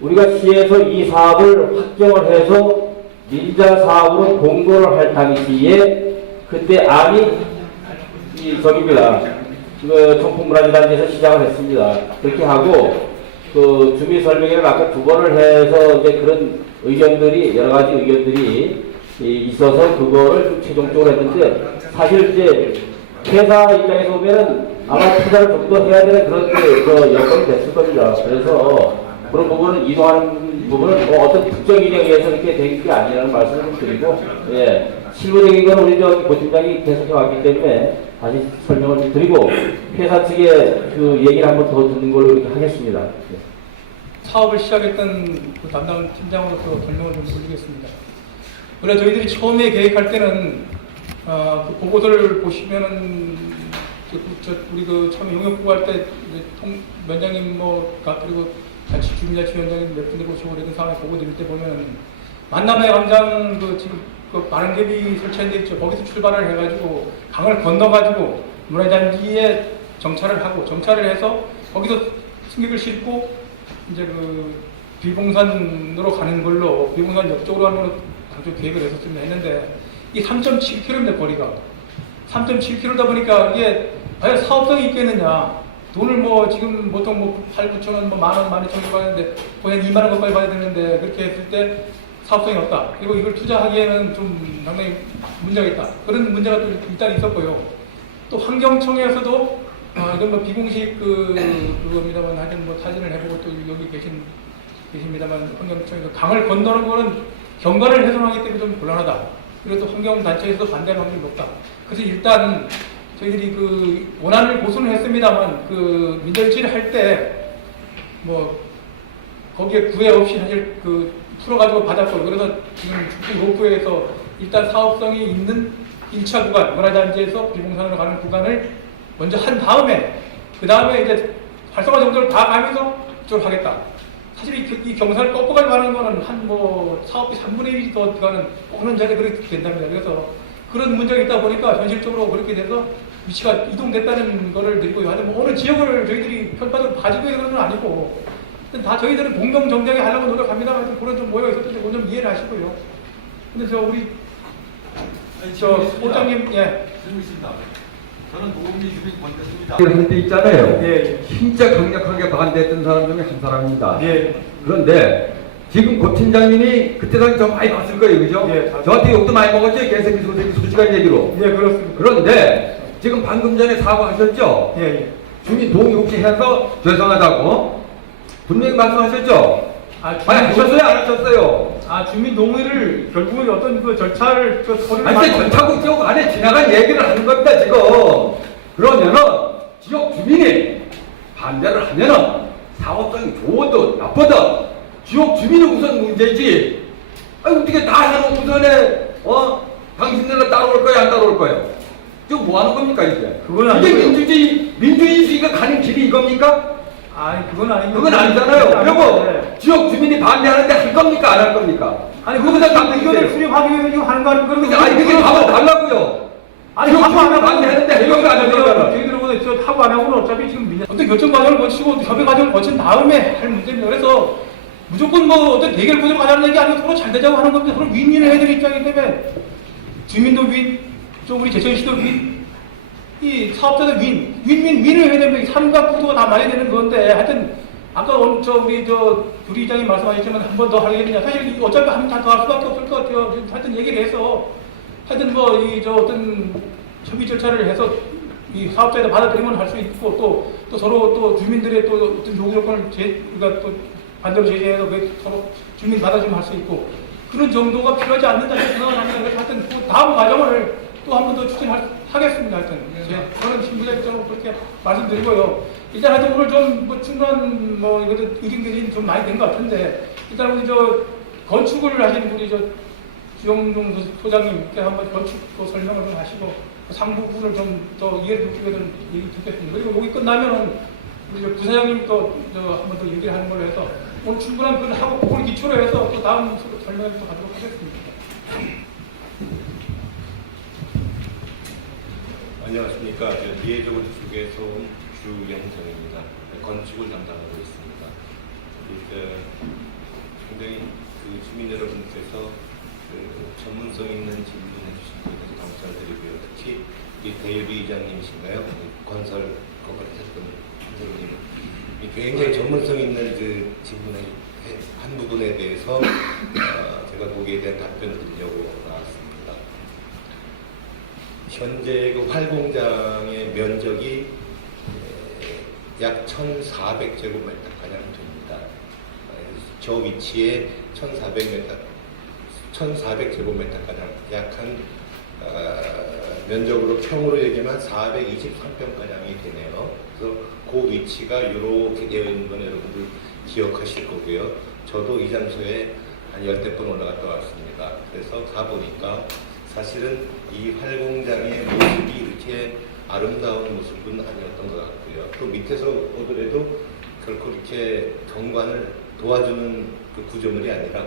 우리가 시에서 이 사업을 확정을 해서 민자 사업으로 공고를 할 당시에 그때 안이 저기입니다. 그 청풍문화재단지에서 시작을 했습니다. 그렇게 하고 그 주민 설명회를 아까 2번을 해서 이제 그런 의견들이 여러 가지 의견들이 있어서 그거를 좀 최종적으로 했는데 사실 이제 회사 입장에서 보면은 아마 투자를 좀 더 해야 되는 그런 그 여건이 됐을 겁니다. 그래서 그런 부분은 이동하는 부분은 뭐 어떤 특정 인에 의해서 이렇게 된 게 아니라는 말씀을 좀 드리고, 예. 실무적인 건 우리 저 고팀장이 계속해 왔기 때문에 다시 설명을 좀 드리고, 회사 측의 그 얘기를 한번 더 듣는 걸로 이렇게 하겠습니다. 예. 사업을 시작했던 그 담당 팀장으로서 설명을 좀 드리겠습니다. 원래 저희들이 처음에 계획할 때는 그 보고서를 보시면은 우리 그 처음에 용역 구할 때 면장님 그리고 같이 주민자치위원장님 몇 분들 오시고 그랬던 상황에 보고 드릴 때 보면은 만남의 광장 지금 그 반응개비 설치한 데 있죠. 거기서 출발을 해가지고 강을 건너가지고 문화단지에 정차를 하고 정차를 해서 거기서 승객을 싣고 이제 그 비봉산으로 가는 걸로 비봉산 옆쪽으로 가는 걸로 당초 계획을 했는데 이 3.7km입니다. 거리가 3.7km다 보니까 이게 과연 사업성이 있겠느냐. 돈을 지금 보통 8, 9천 원, 10,000원, 12,000원 받는데 거의 한 2만 원 가까이 받아야 되는데 그렇게 했을 때 사업성이 없다. 그리고 이걸 투자하기에는 좀 상당히 문제가 있다. 그런 문제가 또 일단 있었고요. 또 환경청에서도 이건 비공식 그겁니다만 하여튼 사진을 해보고 또 여기 계십니다만 환경청에서 강을 건너는 거는 경관을 훼손하기 때문에 좀 곤란하다. 그리고 또 환경단체에서 반대하는 확률이 높다. 그래서 일단 저희들이 그 원안을 고수는 했습니다만 그 민절지를 할 때 거기에 구애 없이 사실 풀어가지고 받았고 그래서 지금 축구 로프에서 일단 사업성이 있는 1차 구간 문화단지에서 비봉산으로 가는 구간을 먼저 한 다음에 그 다음에 이제 활성화 정도를 다 가면서 이쪽으로 하겠다. 사실 이 경사를 꺾어가지고 하는 거는 사업비 3분의 1이 더 들어가는 오는 자리에 그렇게 된답니다. 그래서 그런 문제가 있다 보니까 현실적으로 그렇게 돼서 위치가 이동됐다는 거를 드리고 하여튼 어느 지역을 저희들이 편파적으로 가지고 있는 건 아니고 다 저희들은 공명정당히 하려고 노력합니다만 하여튼 그런 좀 모여가 있었던데 그건 좀 이해를 하시고요. 근데 우리 호장님 있습니다. 저는 도움리 주민 권태수입니다. 할 때 있잖아요. 예. 진짜 강력하게 반대했던 사람 중에 한 사람입니다. 예. 그런데 지금 고 팀장님이 그때 당시 저 많이 봤을 거예요, 그죠? 예. 저한테 욕도 많이 먹었죠, 개새끼 소새끼 솔직한 얘기로. 예, 그렇습니다. 그런데 지금 방금 전에 사과하셨죠? 예. 주민 동의 혹시 해서 죄송하다고 분명히 말씀하셨죠? 아니 하셨어요, 안 하셨어요? 주민 동의를 결국은 어떤 그 절차를 서류를 아니 절차고 지역 안에 지나간 얘기를 하는 겁니다 지금. 그러면은 지역 주민이 반대를 하면은 사업성이 좋든 나쁘든 지역 주민은 우선 문제지. 아니 어떻게 다 해놓고선에 당신들은 따라올 거야 안 따라올 거예요? 지금 뭐 하는 겁니까 이게? 그건 이게 아니고요. 민주주의가 가는 길이 이겁니까? 그건 아니고. 그건 아니잖아요. 그리고 지역 주민이 반대하는데 할 겁니까 안 할 겁니까? 그거보다 당 의견을 수렴하기 위해서 지금 하는 거 아니고 그런 아니 그게 답을 달라고요. 지역 주민이 반대하는데 해명이 안 되니까. 저희들은 저 하고 안 하고는 어차피 지금 어떤 결정 과정을 거치고 협의 과정을 거친 다음에 할 문제입니다. 그래서 무조건 어떤 대결 구조로 가자는 얘기 아니고 서로 잘 되자고 하는 겁니다. 서로 윈윈을 해야 되는 입장이기 때문에 주민도 윈, 또 우리 제천시도 윈, 이 사업자도 윈을 해야 되면 삼각 구도가 다 맞아야 되는 건데 하여튼 아까 우리 주리 이장님 말씀하셨지만 한 번 더 하겠느냐. 사실 어차피 한 번 더 할 수밖에 없을 것 같아요. 하여튼 얘기를 해서 하여튼 어떤 협의 절차를 해서 이 사업자에다 받아들이면 할 수 있고 또 서로 또 주민들의 또 어떤 요구 조건을 우리가 또 반대로 제시해서 서로 주민 받아주면 할 수 있고 그런 정도가 필요하지 않는다 생각을 합니다. 그래서 하여튼 그 다음 과정을 또 한 번 더 추진하겠습니다. 하여튼 저는 신부자 입장으로 그렇게 말씀드리고요. 일단 하여튼 오늘 좀 충분한 이것도 의견들이 좀 많이 된 것 같은데 일단 우리 건축을 하신 우리 주영종 소장님께 한번 건축 설명을 좀 하시고 그 상부 부분을 좀 더 이해를 돕기로 얘기 듣겠습니다. 그리고 여기 끝나면은 우리 부사장님 한번 더 얘기를 하는 걸로 해서 오늘 충분한 걸 하고 그걸 기초로 해서 또 다음 설명을 또 하도록 하겠습니다. 안녕하십니까. 이해적으로 쪽에서 온 주영정입니다. 건축을 담당하고 있습니다. 굉장히 주민 여러분께서 전문성 있는 질문해 주신 것에 감사드리고요. 특히 대유리 이장님이신가요? 건설 거버리셨던 선생님, 굉장히 전문성 있는 질문의 한 부분에 대해서 제가 거기에 대한 답변을 드리려고 나왔습니다. 현재 그 활공장의 면적이 약 1,400제곱미터 가량 됩니다. 저 위치에 1,400제곱미터 가량 약한 면적으로 평으로 얘기하면 423평 가량이 되네요. 그래서 그 위치가 이렇게 되어 있는 건 여러분들 기억하실 거고요. 저도 이 장소에 한 10대 번 올라갔다 왔습니다. 그래서 가보니까 사실은 이 활공장의 모습이 이렇게 아름다운 모습은 아니었던 것 같고요. 또 밑에서 보더라도 결코 이렇게 경관을 도와주는 그 구조물이 아니라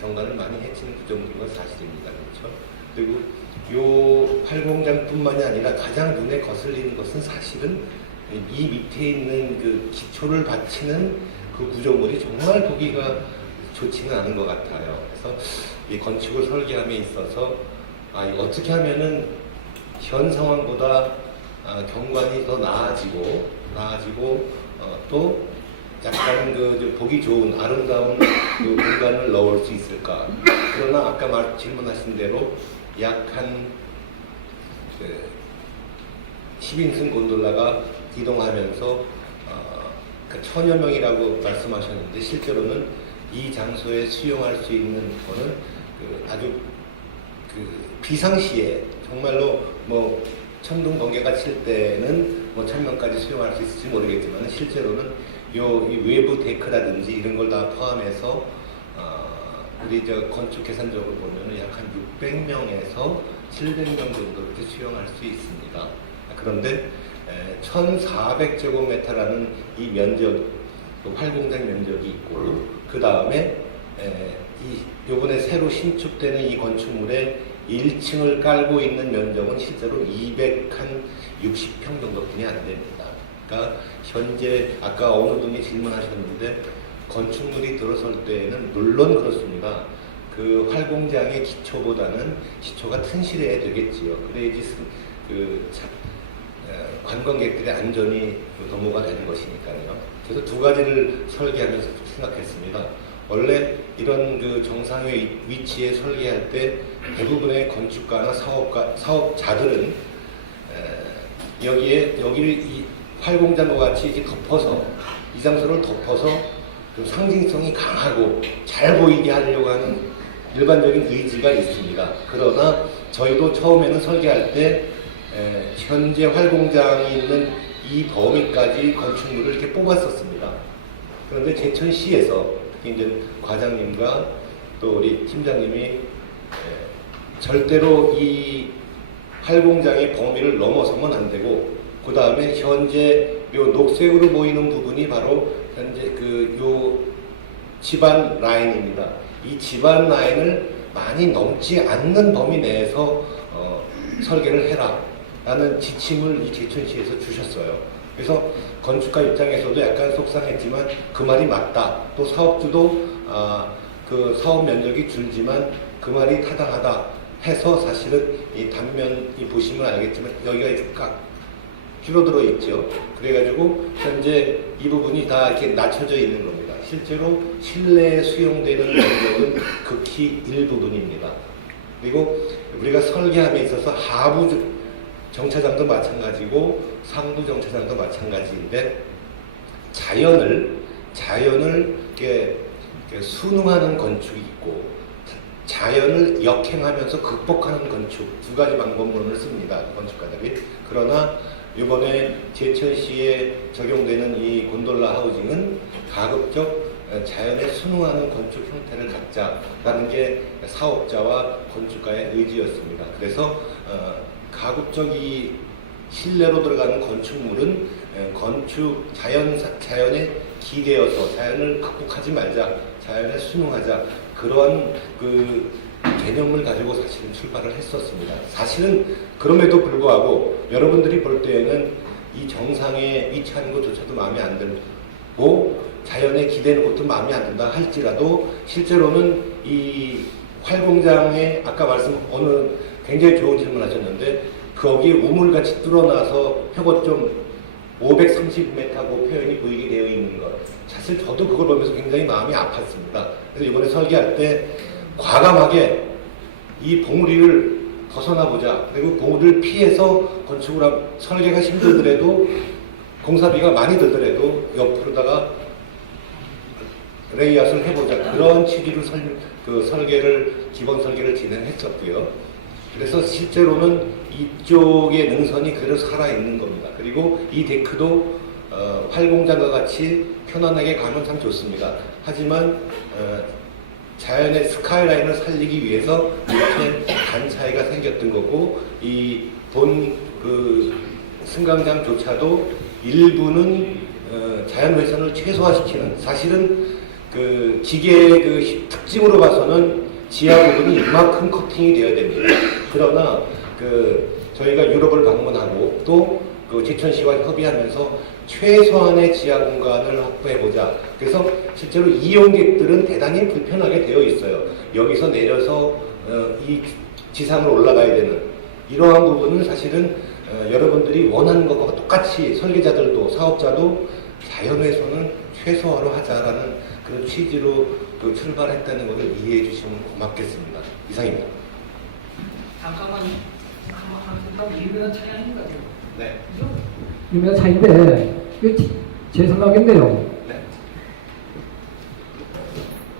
경관을 많이 해치는 구조물인 건 사실입니다. 그렇죠? 그리고 요 활공장뿐만이 아니라 가장 눈에 거슬리는 것은 사실은 이 밑에 있는 그 기초를 받치는 그 구조물이 정말 보기가 좋지는 않은 것 같아요. 그래서 이 건축을 설계함에 있어서 어떻게 하면은 현 상황보다 경관이 더 나아지고 또 약간 보기 좋은 아름다운 그 공간을 넣을 수 있을까? 그러나 아까 질문하신 대로 약 한 10인승 곤돌라가 이동하면서 1000여 명이라고 말씀하셨는데 실제로는 이 장소에 수용할 수 있는 거는 아주 비상시에 정말로 천둥 번개가 칠 때는 1000명까지 수용할 수 있을지 모르겠지만 실제로는 이 외부 데크라든지 이런 걸 다 포함해서 우리 건축 계산적으로 보면은 약 한 600명에서 700명 정도 이렇게 수용할 수 있습니다. 그런데 1,400제곱미터라는 이 면적, 활공장 면적이 있고 그 다음에 요번에 새로 신축되는 이 건축물에 1층을 깔고 있는 면적은 실제로 260평 정도뿐이 안 됩니다. 그러니까 현재 아까 어느 분이 질문하셨는데 건축물이 들어설 때에는 물론 그렇습니다. 그 활공장의 기초가 튼실해야 되겠지요. 그래야지 관광객들의 안전이 도모가 되는 것이니까요. 그래서 두 가지를 설계하면서 생각했습니다. 원래 이런 정상의 위치에 설계할 때 대부분의 건축가나 사업자들은 여기를 이 활공장과 같이 이제 덮어서 이 장소를 덮어서 좀 상징성이 강하고 잘 보이게 하려고 하는 일반적인 의지가 있습니다. 그러나 저희도 처음에는 설계할 때 현재 활공장이 있는 이 범위까지 건축물을 이렇게 뽑았었습니다. 그런데 제천시에서 특히 이제 과장님과 또 우리 팀장님이 절대로 이 활공장의 범위를 넘어서면 안 되고 그 다음에 현재 요 녹색으로 보이는 부분이 바로 현재 요 집안 라인입니다. 이 집안 라인을 많이 넘지 않는 범위 내에서 설계를 해라 라는 지침을 이 제천시에서 주셨어요. 그래서 건축가 입장에서도 약간 속상했지만 그 말이 맞다. 또 사업주도 그 사업 면적이 줄지만 그 말이 타당하다 해서 사실은 이 단면이 보시면 알겠지만 여기가 각 줄어들어 있죠. 그래가지고 현재 이 부분이 다 이렇게 낮춰져 있는 겁니다. 실제로 실내에 수용되는 면적은 극히 일부분입니다. 그리고 우리가 설계함에 있어서 하부 정차장도 마찬가지고 상부 정차장도 마찬가지인데 자연을 이렇게 순응하는 건축이 있고 자연을 역행하면서 극복하는 건축 두 가지 방법론을 씁니다. 건축가들이. 그러나 이번에 제천시에 적용되는 이 곤돌라 하우징은 가급적 자연에 순응하는 건축 형태를 갖자라는 게 사업자와 건축가의 의지였습니다. 그래서 가급적 이 실내로 들어가는 건축물은 자연에 기대어서 자연을 극복하지 말자, 자연에 순응하자, 그러한 그 개념을 가지고 사실은 출발을 했었습니다. 사실은 그럼에도 불구하고 여러분들이 볼 때에는 이 정상에 위치하는 것조차도 마음에 안 들고 자연에 기대는 것도 마음에 안 든다 할지라도 실제로는 이 활공장에 아까 어느 굉장히 좋은 질문 하셨는데 거기에 우물같이 뚫어놔서 벽을 좀 530m고 표현이 보이게 되어 있는 것. 사실 저도 그걸 보면서 굉장히 마음이 아팠습니다. 그래서 이번에 설계할 때 과감하게 이 봉우리를 벗어나보자. 그리고 봉우리를 피해서 건축을 하면 설계가 힘들더라도 공사비가 많이 들더라도 옆으로다가 레이아웃을 해보자. 그런 취지로 기본 설계를 진행했었고요. 그래서 실제로는 이쪽의 능선이 그대로 살아있는 겁니다. 그리고 이 데크도 활공장과 같이 편안하게 가면 참 좋습니다. 하지만 자연의 스카이라인을 살리기 위해서 이렇게 간 차이가 생겼던 거고 이 본 승강장조차도 일부는 자연 훼손을 최소화시키는 사실은 그 기계의 특징으로 봐서는 지하 부분이 이만큼 커팅이 되어야 됩니다. 그러나 저희가 유럽을 방문하고 또 제천시와 협의하면서 최소한의 지하 공간을 확보해보자. 그래서 실제로 이용객들은 대단히 불편하게 되어 있어요. 여기서 내려서 이 지상으로 올라가야 되는 이러한 부분은 사실은 여러분들이 원하는 것과 똑같이 설계자들도 사업자도 자연훼손은 최소화로 하자라는 그런 취지로 출발했다는 것을 이해해 주시면 고맙겠습니다. 이상입니다. 잠깐만요. 유명한 차이 아닌가요? 네. 유명한 차인데 제 생각인데요. 네.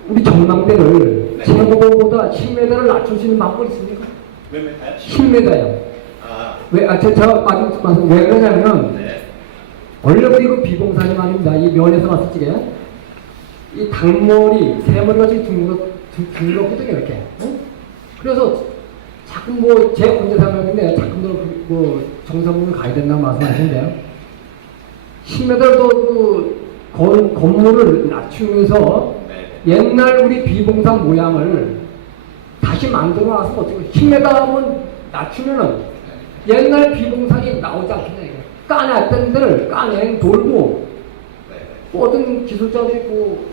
우리 전망대를 네. 제보보다 10m를 낮출 수 있는 방법이 있습니까? 몇 메타요? 10m요. 아, 제가 말씀 왜 그러냐면 네. 원래 우리 비봉산이 말입니다. 이 면에서 봤을 적에 이 닭머리, 새머리가 지금 둥그렇거든요, 이렇게. 응? 그래서 자꾸 제 혼자 생각인데 자꾸 정상분을 가야 된다고 말씀하시는데요. 10m도 건물을 낮추면서 옛날 우리 비봉산 모양을 다시 만들어 놔서 어쩌고 10m 하면 낮추면은 옛날 비봉산이 나오지 않겠냐, 이거. 까냈던 데를 까내 돌고 모든 기술자들이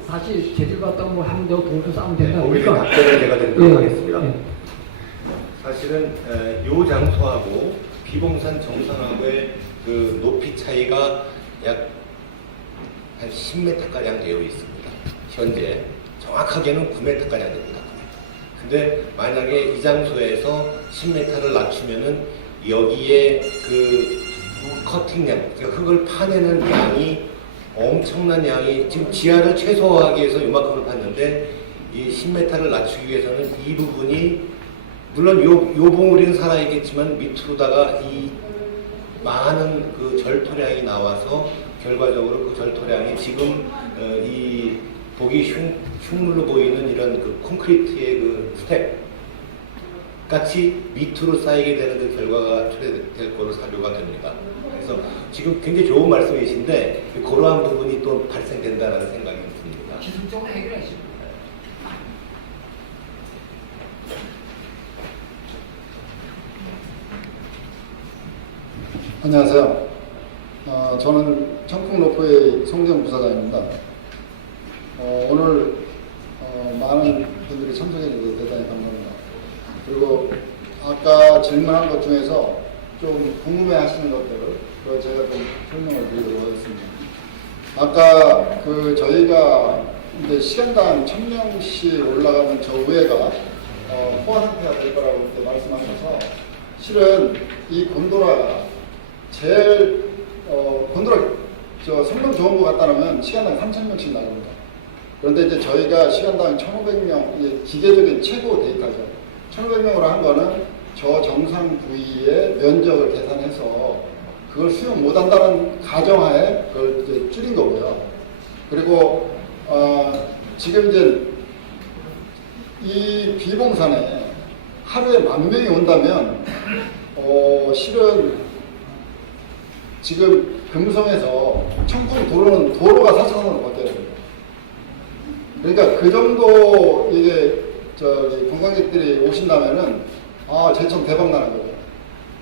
다시 재질 갖다가 하면 되고 돈도 싸면 된다. 거기서 답변을 제가 드리도록 하겠습니다. 예. 사실은 요 장소하고 비봉산 정상하고의 그 높이 차이가 약 한 10m가량 되어 있습니다. 현재 정확하게는 9m가량 됩니다. 근데 만약에 이 장소에서 10m를 낮추면은 여기에 그 커팅량, 그러니까 흙을 파내는 양이 엄청난 양이 지금 지하를 최소화하기 위해서 이만큼을 팠는데 이 10m를 낮추기 위해서는 이 부분이 물론 요 봉우리는 살아있겠지만 밑으로다가 이 많은 그 절토량이 나와서 결과적으로 그 절토량이 지금 이 보기 흉물로 보이는 이런 그 콘크리트의 그 스텝 같이 밑으로 쌓이게 되는 그 결과가 초래될 거로 사료가 됩니다. 그래서 지금 굉장히 좋은 말씀이신데 그러한 부분이 또 발생된다라는 생각이 듭니다. 기술적으로 해결하시죠. 안녕하세요. 저는 청풍로프의 송정 부사장입니다. 오늘 많은 분들이 참석해 주셔서 대단히 감사합니다. 그리고 아까 질문한 것 중에서 좀 궁금해 하시는 것들을 제가 좀 설명을 드리도록 하겠습니다. 아까 저희가 이제 시간당 1000명씩 올라가는 저 위에가 포화 상태가 될 거라고 그때 말씀하셔서 실은 이 곤도라가 제일 곤도라 성능 좋은 거 갖다 놓으면 시간당 3000명씩 나갑니다. 그런데 이제 저희가 시간당 1500명, 이게 기계적인 최고 데이터죠. 1500명으로 한 거는 저 정상 부위의 면적을 계산해서 그걸 수용 못 한다는 가정하에 그걸 이제 줄인 거고요. 그리고 지금 이제 이 비봉산에 하루에 10,000명이 온다면 실은 지금 금성에서 청풍 도로가 4차선으로 바뀌어야 됩니다. 그러니까 그 정도 이게 관광객들이 오신다면은 제천 대박 나는 거죠.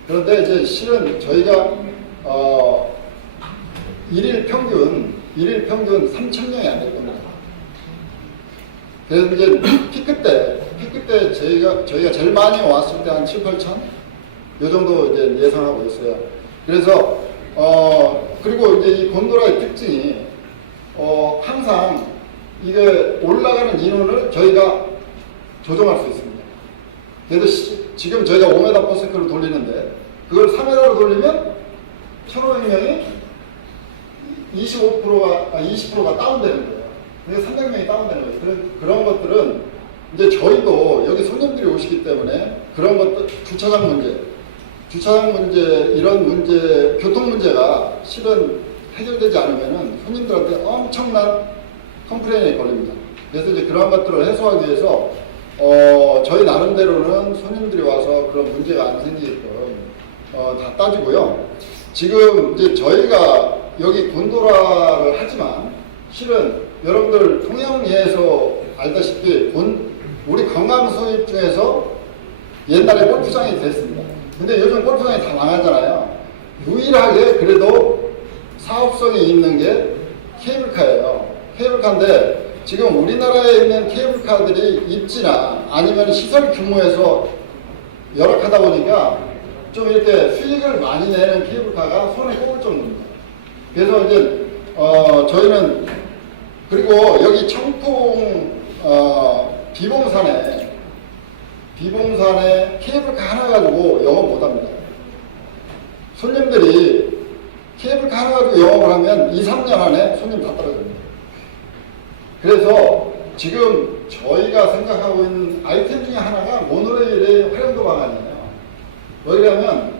그런데 이제 실은 저희가 일일 평균 3,000명이 안 될 겁니다. 그래서 이제 피크 때 저희가 제일 많이 왔을 때 한 7,000-8,000 요 정도 이제 예상하고 있어요. 그래서 그리고 이제 이 곤도라의 특징이 항상 이게 올라가는 인원을 저희가 조정할 수 있습니다. 그래서 지금 저희가 5m/s를 돌리는데 그걸 3m로 돌리면 1,500명이 20%가 다운되는 거예요. 그래서 300명이 다운되는 거예요. 그런 것들은 이제 저희도 여기 손님들이 오시기 때문에 그런 것들, 주차장 문제, 이런 문제, 교통 문제가 실은 해결되지 않으면은 손님들한테 엄청난 컴플레인이 걸립니다. 그래서 이제 그런 것들을 해소하기 위해서 저희 나름대로는 손님들이 와서 그런 문제가 안 생기게끔 다 따지고요. 지금 이제 저희가 여기 곤도라를 하지만 실은 여러분들 통영리에서 알다시피 우리 관광 수입 중에서 옛날에 골프장이 됐습니다. 근데 요즘 골프장이 다 망하잖아요. 유일하게 그래도 사업성이 있는 게 케이블카예요. 케이블카인데 지금 우리나라에 있는 케이블카들이 입지나 아니면 시설 규모에서 열악하다 보니까 좀 이렇게 수익을 많이 내는 케이블카가 손에 꼽을 정도입니다. 그래서 이제 저희는 그리고 여기 청풍 비봉산에 케이블카 하나 가지고 영업 못합니다. 손님들이 케이블카 하나 가지고 영업을 하면 2-3년 안에 손님 다 떨어집니다. 그래서 지금 저희가 생각하고 있는 아이템 중에 하나가 모노레일의 활용도 방안이에요. 왜냐하면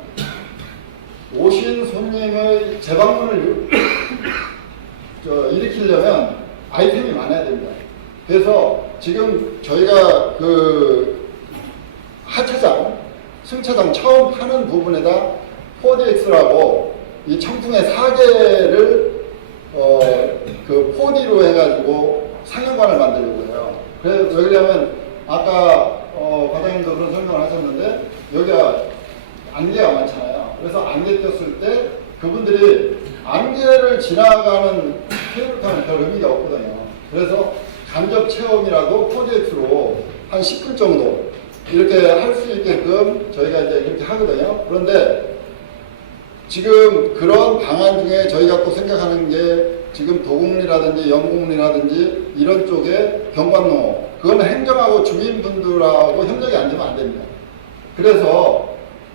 오신 손님의 재방문을 일으키려면 아이템이 많아야 됩니다. 그래서 지금 저희가 그 하차장, 승차장 처음 파는 부분에다 4DX라고 이 청풍의 4개를 그 4D로 해가지고 상영관을 만들려고 해요. 그래서 왜냐하면 아까 과장님도 그런 설명을 하셨는데 여기가 안개가 많잖아요. 그래서 안개 꼈을 때 그분들이 안개를 지나가는 케이블카는 별 의미가 없거든요. 그래서 간접 체험이라도 4DX로 한 10분 정도 이렇게 할 수 있게끔 저희가 이제 이렇게 하거든요. 그런데 지금 그런 방안 중에 저희가 또 생각하는 게 지금 도곡리라든지 영곡리라든지 이런 쪽에 경관로 그건 행정하고 주민분들하고 협력이 안 되면 안 됩니다. 그래서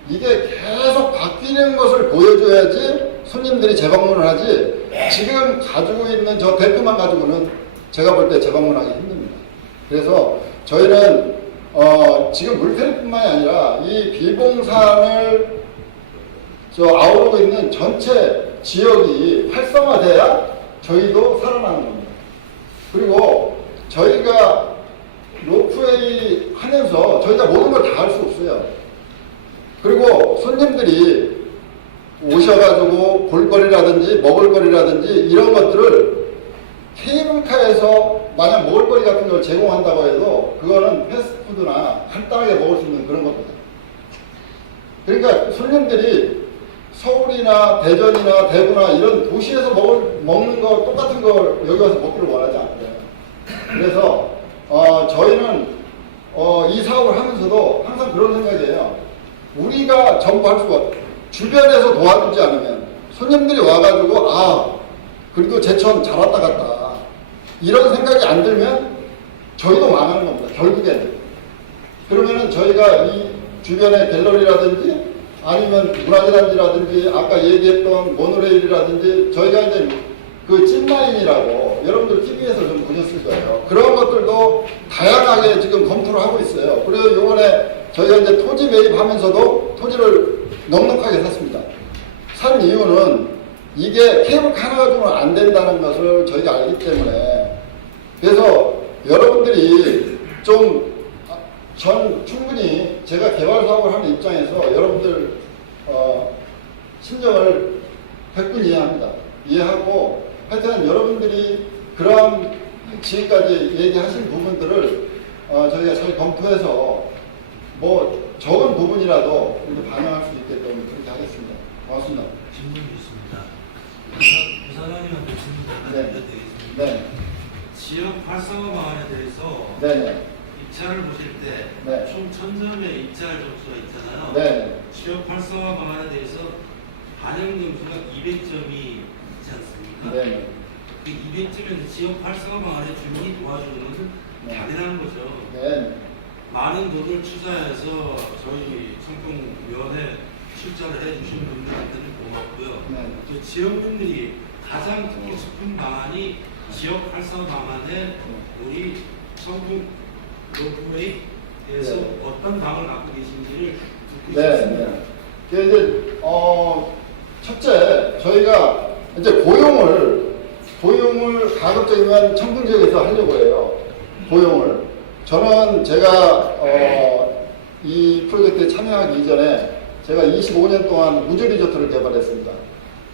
이게 계속 바뀌는 것을 보여줘야지 손님들이 재방문을 하지 지금 가지고 있는 저 대표만 가지고는 제가 볼 때 재방문하기 힘듭니다. 그래서 저희는 지금 물태리뿐만이 아니라 이 비봉산을 아우르고 있는 전체 지역이 활성화돼야 저희도 살아나는 겁니다. 그리고 저희가 로프웨이 하면서 저희가 모든 걸 다 할 수 없어요. 그리고 손님들이 오셔가지고 볼거리라든지 먹을거리라든지 이런 것들을 케이블카에서 만약 먹을거리 같은 걸 제공한다고 해도 그거는 패스트푸드나 간단하게 먹을 수 있는 그런 겁니다. 그러니까 손님들이 서울이나 대전이나 대구나 이런 도시에서 먹는 거 똑같은 걸 여기 와서 먹기를 원하지 않고요. 그래서 저희는 이 사업을 하면서도 항상 그런 생각이에요. 우리가 전부 할 수가 없어요. 주변에서 도와주지 않으면 손님들이 와가지고 그래도 제천 잘 왔다 갔다 이런 생각이 안 들면 저희도 망하는 겁니다. 결국에는. 그러면은 저희가 이 주변의 갤러리라든지 아니면 문화재단지라든지 아까 얘기했던 모노레일이라든지 저희가 이제 그 찐라인이라고 여러분들 TV에서 좀 보셨을 거예요. 그런 것들도 다양하게 지금 검토를 하고 있어요. 그리고 요번에 저희가 이제 토지 매입하면서도 토지를 넉넉하게 샀습니다. 산 이유는 이게 케이블카 하나 가지고는 안 된다는 것을 저희가 알기 때문에 그래서 여러분들이 좀 전 충분히 제가 개발 사업을 하는 입장에서 여러분들 심정을 100분 이해합니다. 이해하고 하여튼 여러분들이 그런 지금까지 얘기하신 부분들을 저희가 잘 검토해서 뭐 적은 부분이라도 이렇게 반영할 수 있게끔 그렇게 하겠습니다. 고맙습니다. 질문이 있습니다. 부사장님한테 질문 네. 드리겠습니다. 네. 지역 활성화 방안에 대해서 네네. 입찰을 보실 때 네. 총 1000점의 입찰 점수가 있잖아요. 네. 지역 활성화 방안에 대해서 반영 점수가 200점이 있지 않습니까? 네. 그 200점에서 지역 활성화 방안에 주민이 도와주는 것은 네. 당연한 거죠. 네. 많은 돈을 투자해서 저희 청평위원회 출자를 해주신 분들한테는 고맙고요. 네. 또 지역분들이 가장 듣고 싶은 방안이 지역 활성화 방안에 우리 청평 로프웨이에서 네. 어떤 방을 갖고 계신지를 듣고 네. 싶습니다. 네. 이제 첫째 저희가 이제 고용을 가급적이면 청평 지역에서 하려고 해요. 고용을 저는 제가 이 프로젝트에 참여하기 이전에 제가 25년 동안 무주 리조트를 개발했습니다.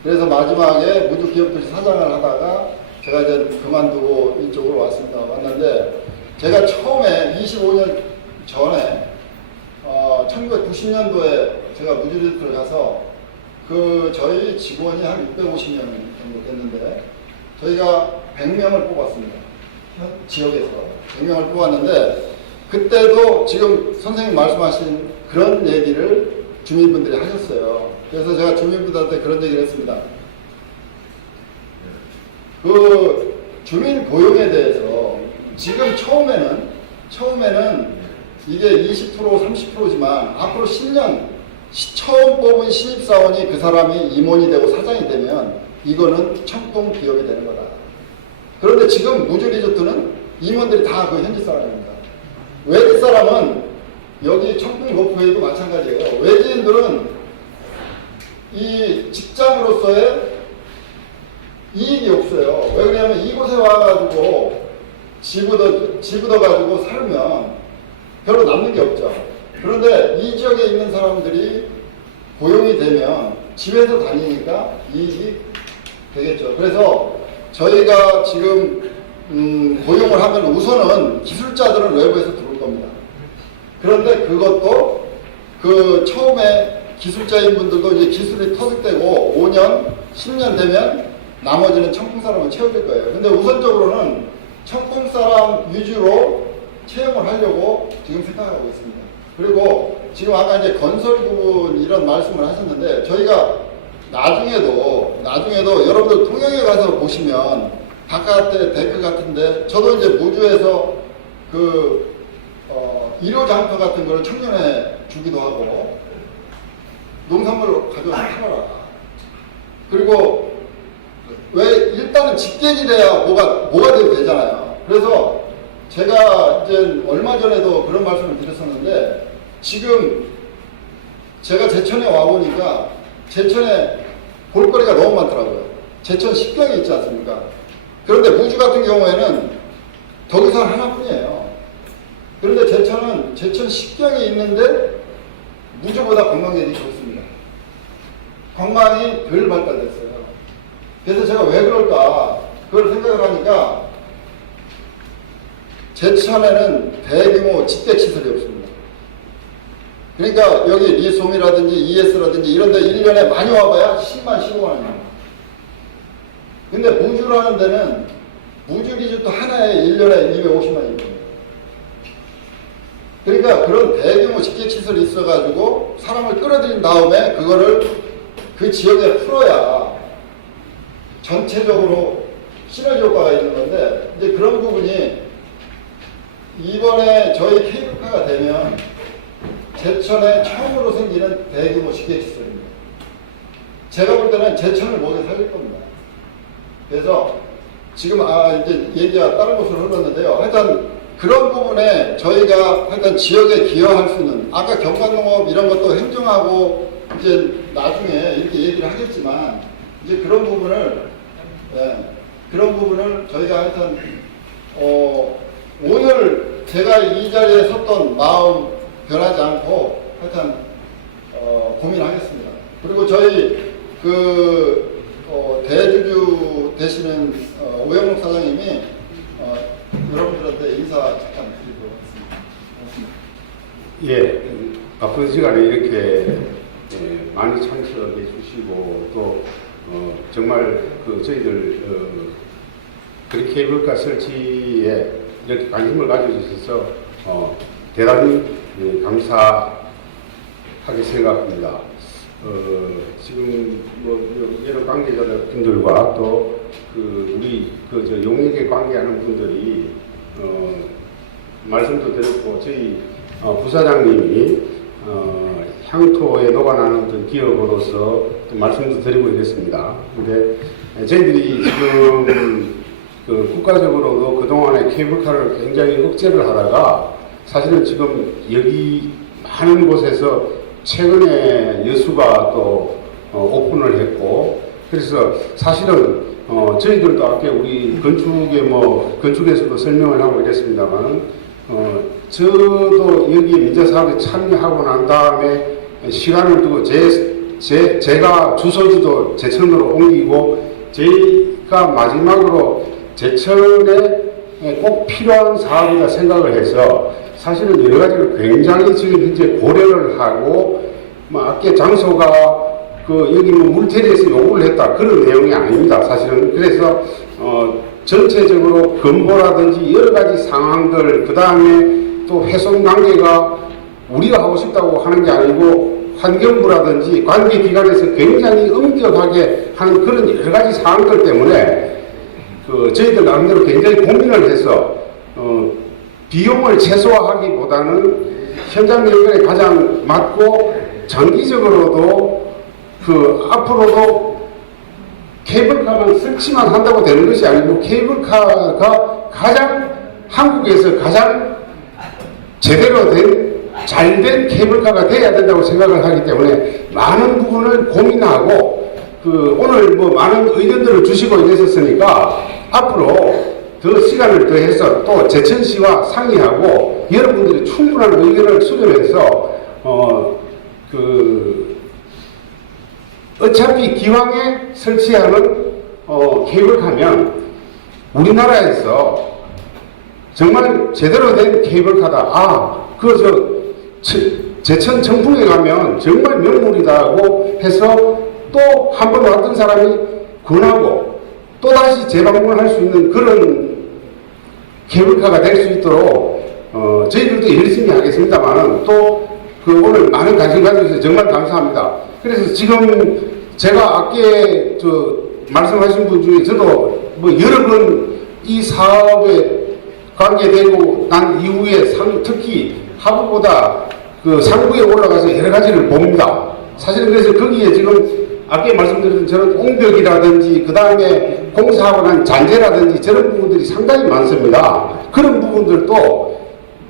그래서 마지막에 무주 기업도시 사장을 하다가 제가 이제 그만두고 이쪽으로 왔는데 제가 처음에 25년 전에 1990년도에 제가 무주 리조트를 가서 저희 직원이 한 650명 정도 됐는데 저희가 100명을 뽑았습니다. 지역에서 100명을 뽑았는데 그때도 지금 선생님 말씀하신 그런 얘기를 주민분들이 하셨어요. 그래서 제가 주민분들한테 그런 얘기를 했습니다. 그 주민 고용에 대해서 지금 처음에는 이게 20% 30%지만 앞으로 10년 처음 뽑은 신입사원이 그 사람이 임원이 되고 사장이 되면 이거는 청평 기업이 되는 거다. 그런데 지금 무주 리조트는 임원들이 다 그 현지 사람입니다. 외지 사람은 여기 청풍 로프웨이도 마찬가지예요. 외지인들은 이 직장으로서의 이익이 없어요. 왜 그러냐면 이곳에 와가지고 집 얻어가지고 살면 별로 남는 게 없죠. 그런데 이 지역에 있는 사람들이 고용이 되면 집에서 다니니까 이익이 되겠죠. 그래서 저희가 지금 고용을 하면 우선은 기술자들은 외부에서 들어올 겁니다. 그런데 그것도 처음에 기술자인 분들도 이제 기술이 터득되고 5년, 10년 되면 나머지는 청풍 사람을 채워줄 거예요. 근데 우선적으로는 청풍 사람 위주로 채용을 하려고 지금 생각하고 있습니다. 그리고 지금 아까 이제 건설 부분 이런 말씀을 하셨는데 저희가 나중에도 여러분들 통영에 가서 보시면 바깥에 데크 같은데 저도 이제 무주에서 일호 장터 같은 거를 청년에 주기도 하고 농산물 가져와서 팔아라. 그리고 왜 일단은 직계이 돼야 뭐가 돼도 되잖아요. 그래서 제가 이제 얼마 전에도 그런 말씀을 드렸었는데 지금 제가 제천에 와보니까 제천에 볼거리가 너무 많더라고요. 제천 식경이 있지 않습니까? 그런데 무주 같은 경우에는 덕유산 하나뿐이에요. 그런데 제천은 제천 식경이 있는데 무주보다 관광객이 좋습니다. 관광이 덜 발달됐어요. 그래서 제가 왜 그럴까 그걸 생각을 하니까 제천에는 대규모 집객시설이 없습니다. 그러니까 여기 리솜이라든지 ES라든지 이런 데 1년에 많이 와봐야 10만 15만 원입니다. 근데 무주라는 데는 무주 리조트 하나에 1년에 250만입니다. 그러니까 그런 대규모 집객시설이 있어가지고 사람을 끌어들인 다음에 그거를 그 지역에 풀어야 전체적으로 시너지 효과가 있는 건데 이제 그런 부분이 이번에 저희 케이블카가 되면 제천에 처음으로 생기는 대규모 집객시설입니다. 제가 볼 때는 제천을 모두 살릴 겁니다. 그래서 지금 이제 얘기가 다른 곳으로 흘렀는데요. 하여튼 그런 부분에 저희가 하여튼 지역에 기여할 수 있는 아까 경관농업 이런 것도 행정하고 이제 나중에 이렇게 얘기를 하겠지만 이제 그런 부분을 저희가 하여튼 오늘 제가 이 자리에 섰던 마음 변하지 않고 하여튼 고민하겠습니다. 그리고 저희 대주주 되시는 오영록 사장님이 여러분들한테 인사 잠깐 드리도록 하겠습니다. 예, 바쁜 시간에 이렇게 많이 참석해 주시고 또 정말 저희들 그리 케이블카 설치에 이렇게 관심을 가져주셔서 대단히 감사하게 생각합니다. 지금 여러 관계자분들과 또 우리 용역에 관계하는 분들이 말씀도 드렸고 저희 부사장님이 향토에 녹아나는 어떤 기업으로서 또 말씀도 드리고 이랬습니다. 근데 저희들이 지금 국가적으로도 그동안에 케이블카를 굉장히 억제를 하다가 사실은 지금 여기 많은 곳에서 최근에 여수가 또 오픈을 했고 그래서 사실은 저희들도 아까 우리 건축에서도 설명을 하고 이랬습니다만 저도 여기 민자사업에 참여하고 난 다음에 시간을 두고 제가 주소지도 제천으로 옮기고 저희가 마지막으로 제천에 꼭 필요한 사업이다 생각을 해서 사실은 여러 가지를 굉장히 지금 현재 고려를 하고 아까 장소가 여기 물테리에서 요구를 했다 그런 내용이 아닙니다. 사실은 그래서 전체적으로 건보라든지 여러 가지 상황들 그 다음에 또 훼손 관계가 우리가 하고 싶다고 하는 게 아니고 환경부라든지 관계기관에서 굉장히 엄격하게 하는 그런 여러 가지 상황들 때문에 저희들 나름대로 굉장히 고민을 해서 비용을 최소화하기보다는 현장 연결에 가장 맞고 장기적으로도 앞으로도 케이블카만 설치만 한다고 되는 것이 아니고 케이블카가 한국에서 가장 제대로 된 잘된 케이블카가 돼야 된다고 생각을 하기 때문에 많은 부분을 고민하고 오늘 많은 의견들을 주시고 이랬었으니까 앞으로 더 시간을 더해서 또 제천시와 상의하고 여러분들이 충분한 의견을 수렴해서 어차피 기왕에 설치하는 케이블카면 우리나라에서 정말 제대로 된 케이블카다. 제천 청풍에 가면 정말 명물이다고 해서 또 한 번 왔던 사람이 권하고 또다시 재방문할 수 있는 그런 케이블카가 될 수 있도록 저희들도 열심히 하겠습니다만 또 오늘 많은 관심 가져주셔서 정말 감사합니다. 그래서 지금 제가 아까 말씀하신 분 중에 저도 여러 번 이 사업에 관계되고 난 이후에 특히 하부보다 상부에 올라가서 여러 가지를 봅니다. 사실은 그래서 거기에 지금 아까 말씀드린 저런 옹벽이라든지 그 다음에 공사하고 난 잔재라든지 저런 부분들이 상당히 많습니다. 그런 부분들도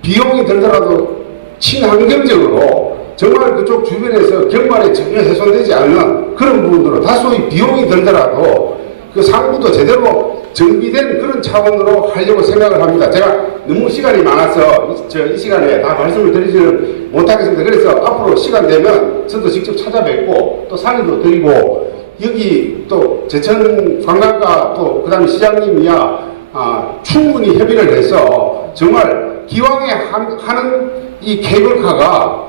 비용이 들더라도 친환경적으로 정말 그쪽 주변에서 경관에 전혀 훼손되지 않는 그런 부분으로 다소의 비용이 들더라도 상부도 제대로 정비된 그런 차원으로 하려고 생각을 합니다. 제가 너무 시간이 많아서 이 시간에 다 말씀을 드리지는 못하겠습니다. 그래서 앞으로 시간 되면 저도 직접 찾아뵙고 또 상의도 드리고 여기 또 제천 관광과 또 그 다음에 시장님이야 충분히 협의를 해서 정말 기왕에 하는 이 케이블카가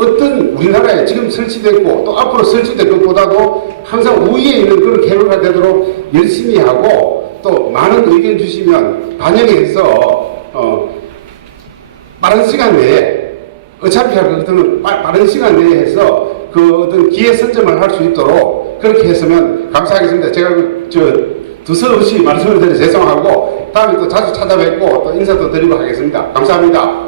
어떤 우리나라에 지금 설치됐고 또 앞으로 설치될 것보다도 항상 우위에 있는 그런 케이블카 되도록 열심히 하고 또 많은 의견 주시면 반영해서 빠른 시간 내에 어차피 할 것들은 빠른 시간 내에 해서 어떤 기회 선점을 할 수 있도록 그렇게 했으면 감사하겠습니다. 제가 두서없이 말씀을 드려 죄송하고 다음에 또 자주 찾아뵙고 또 인사도 드리고 하겠습니다. 감사합니다.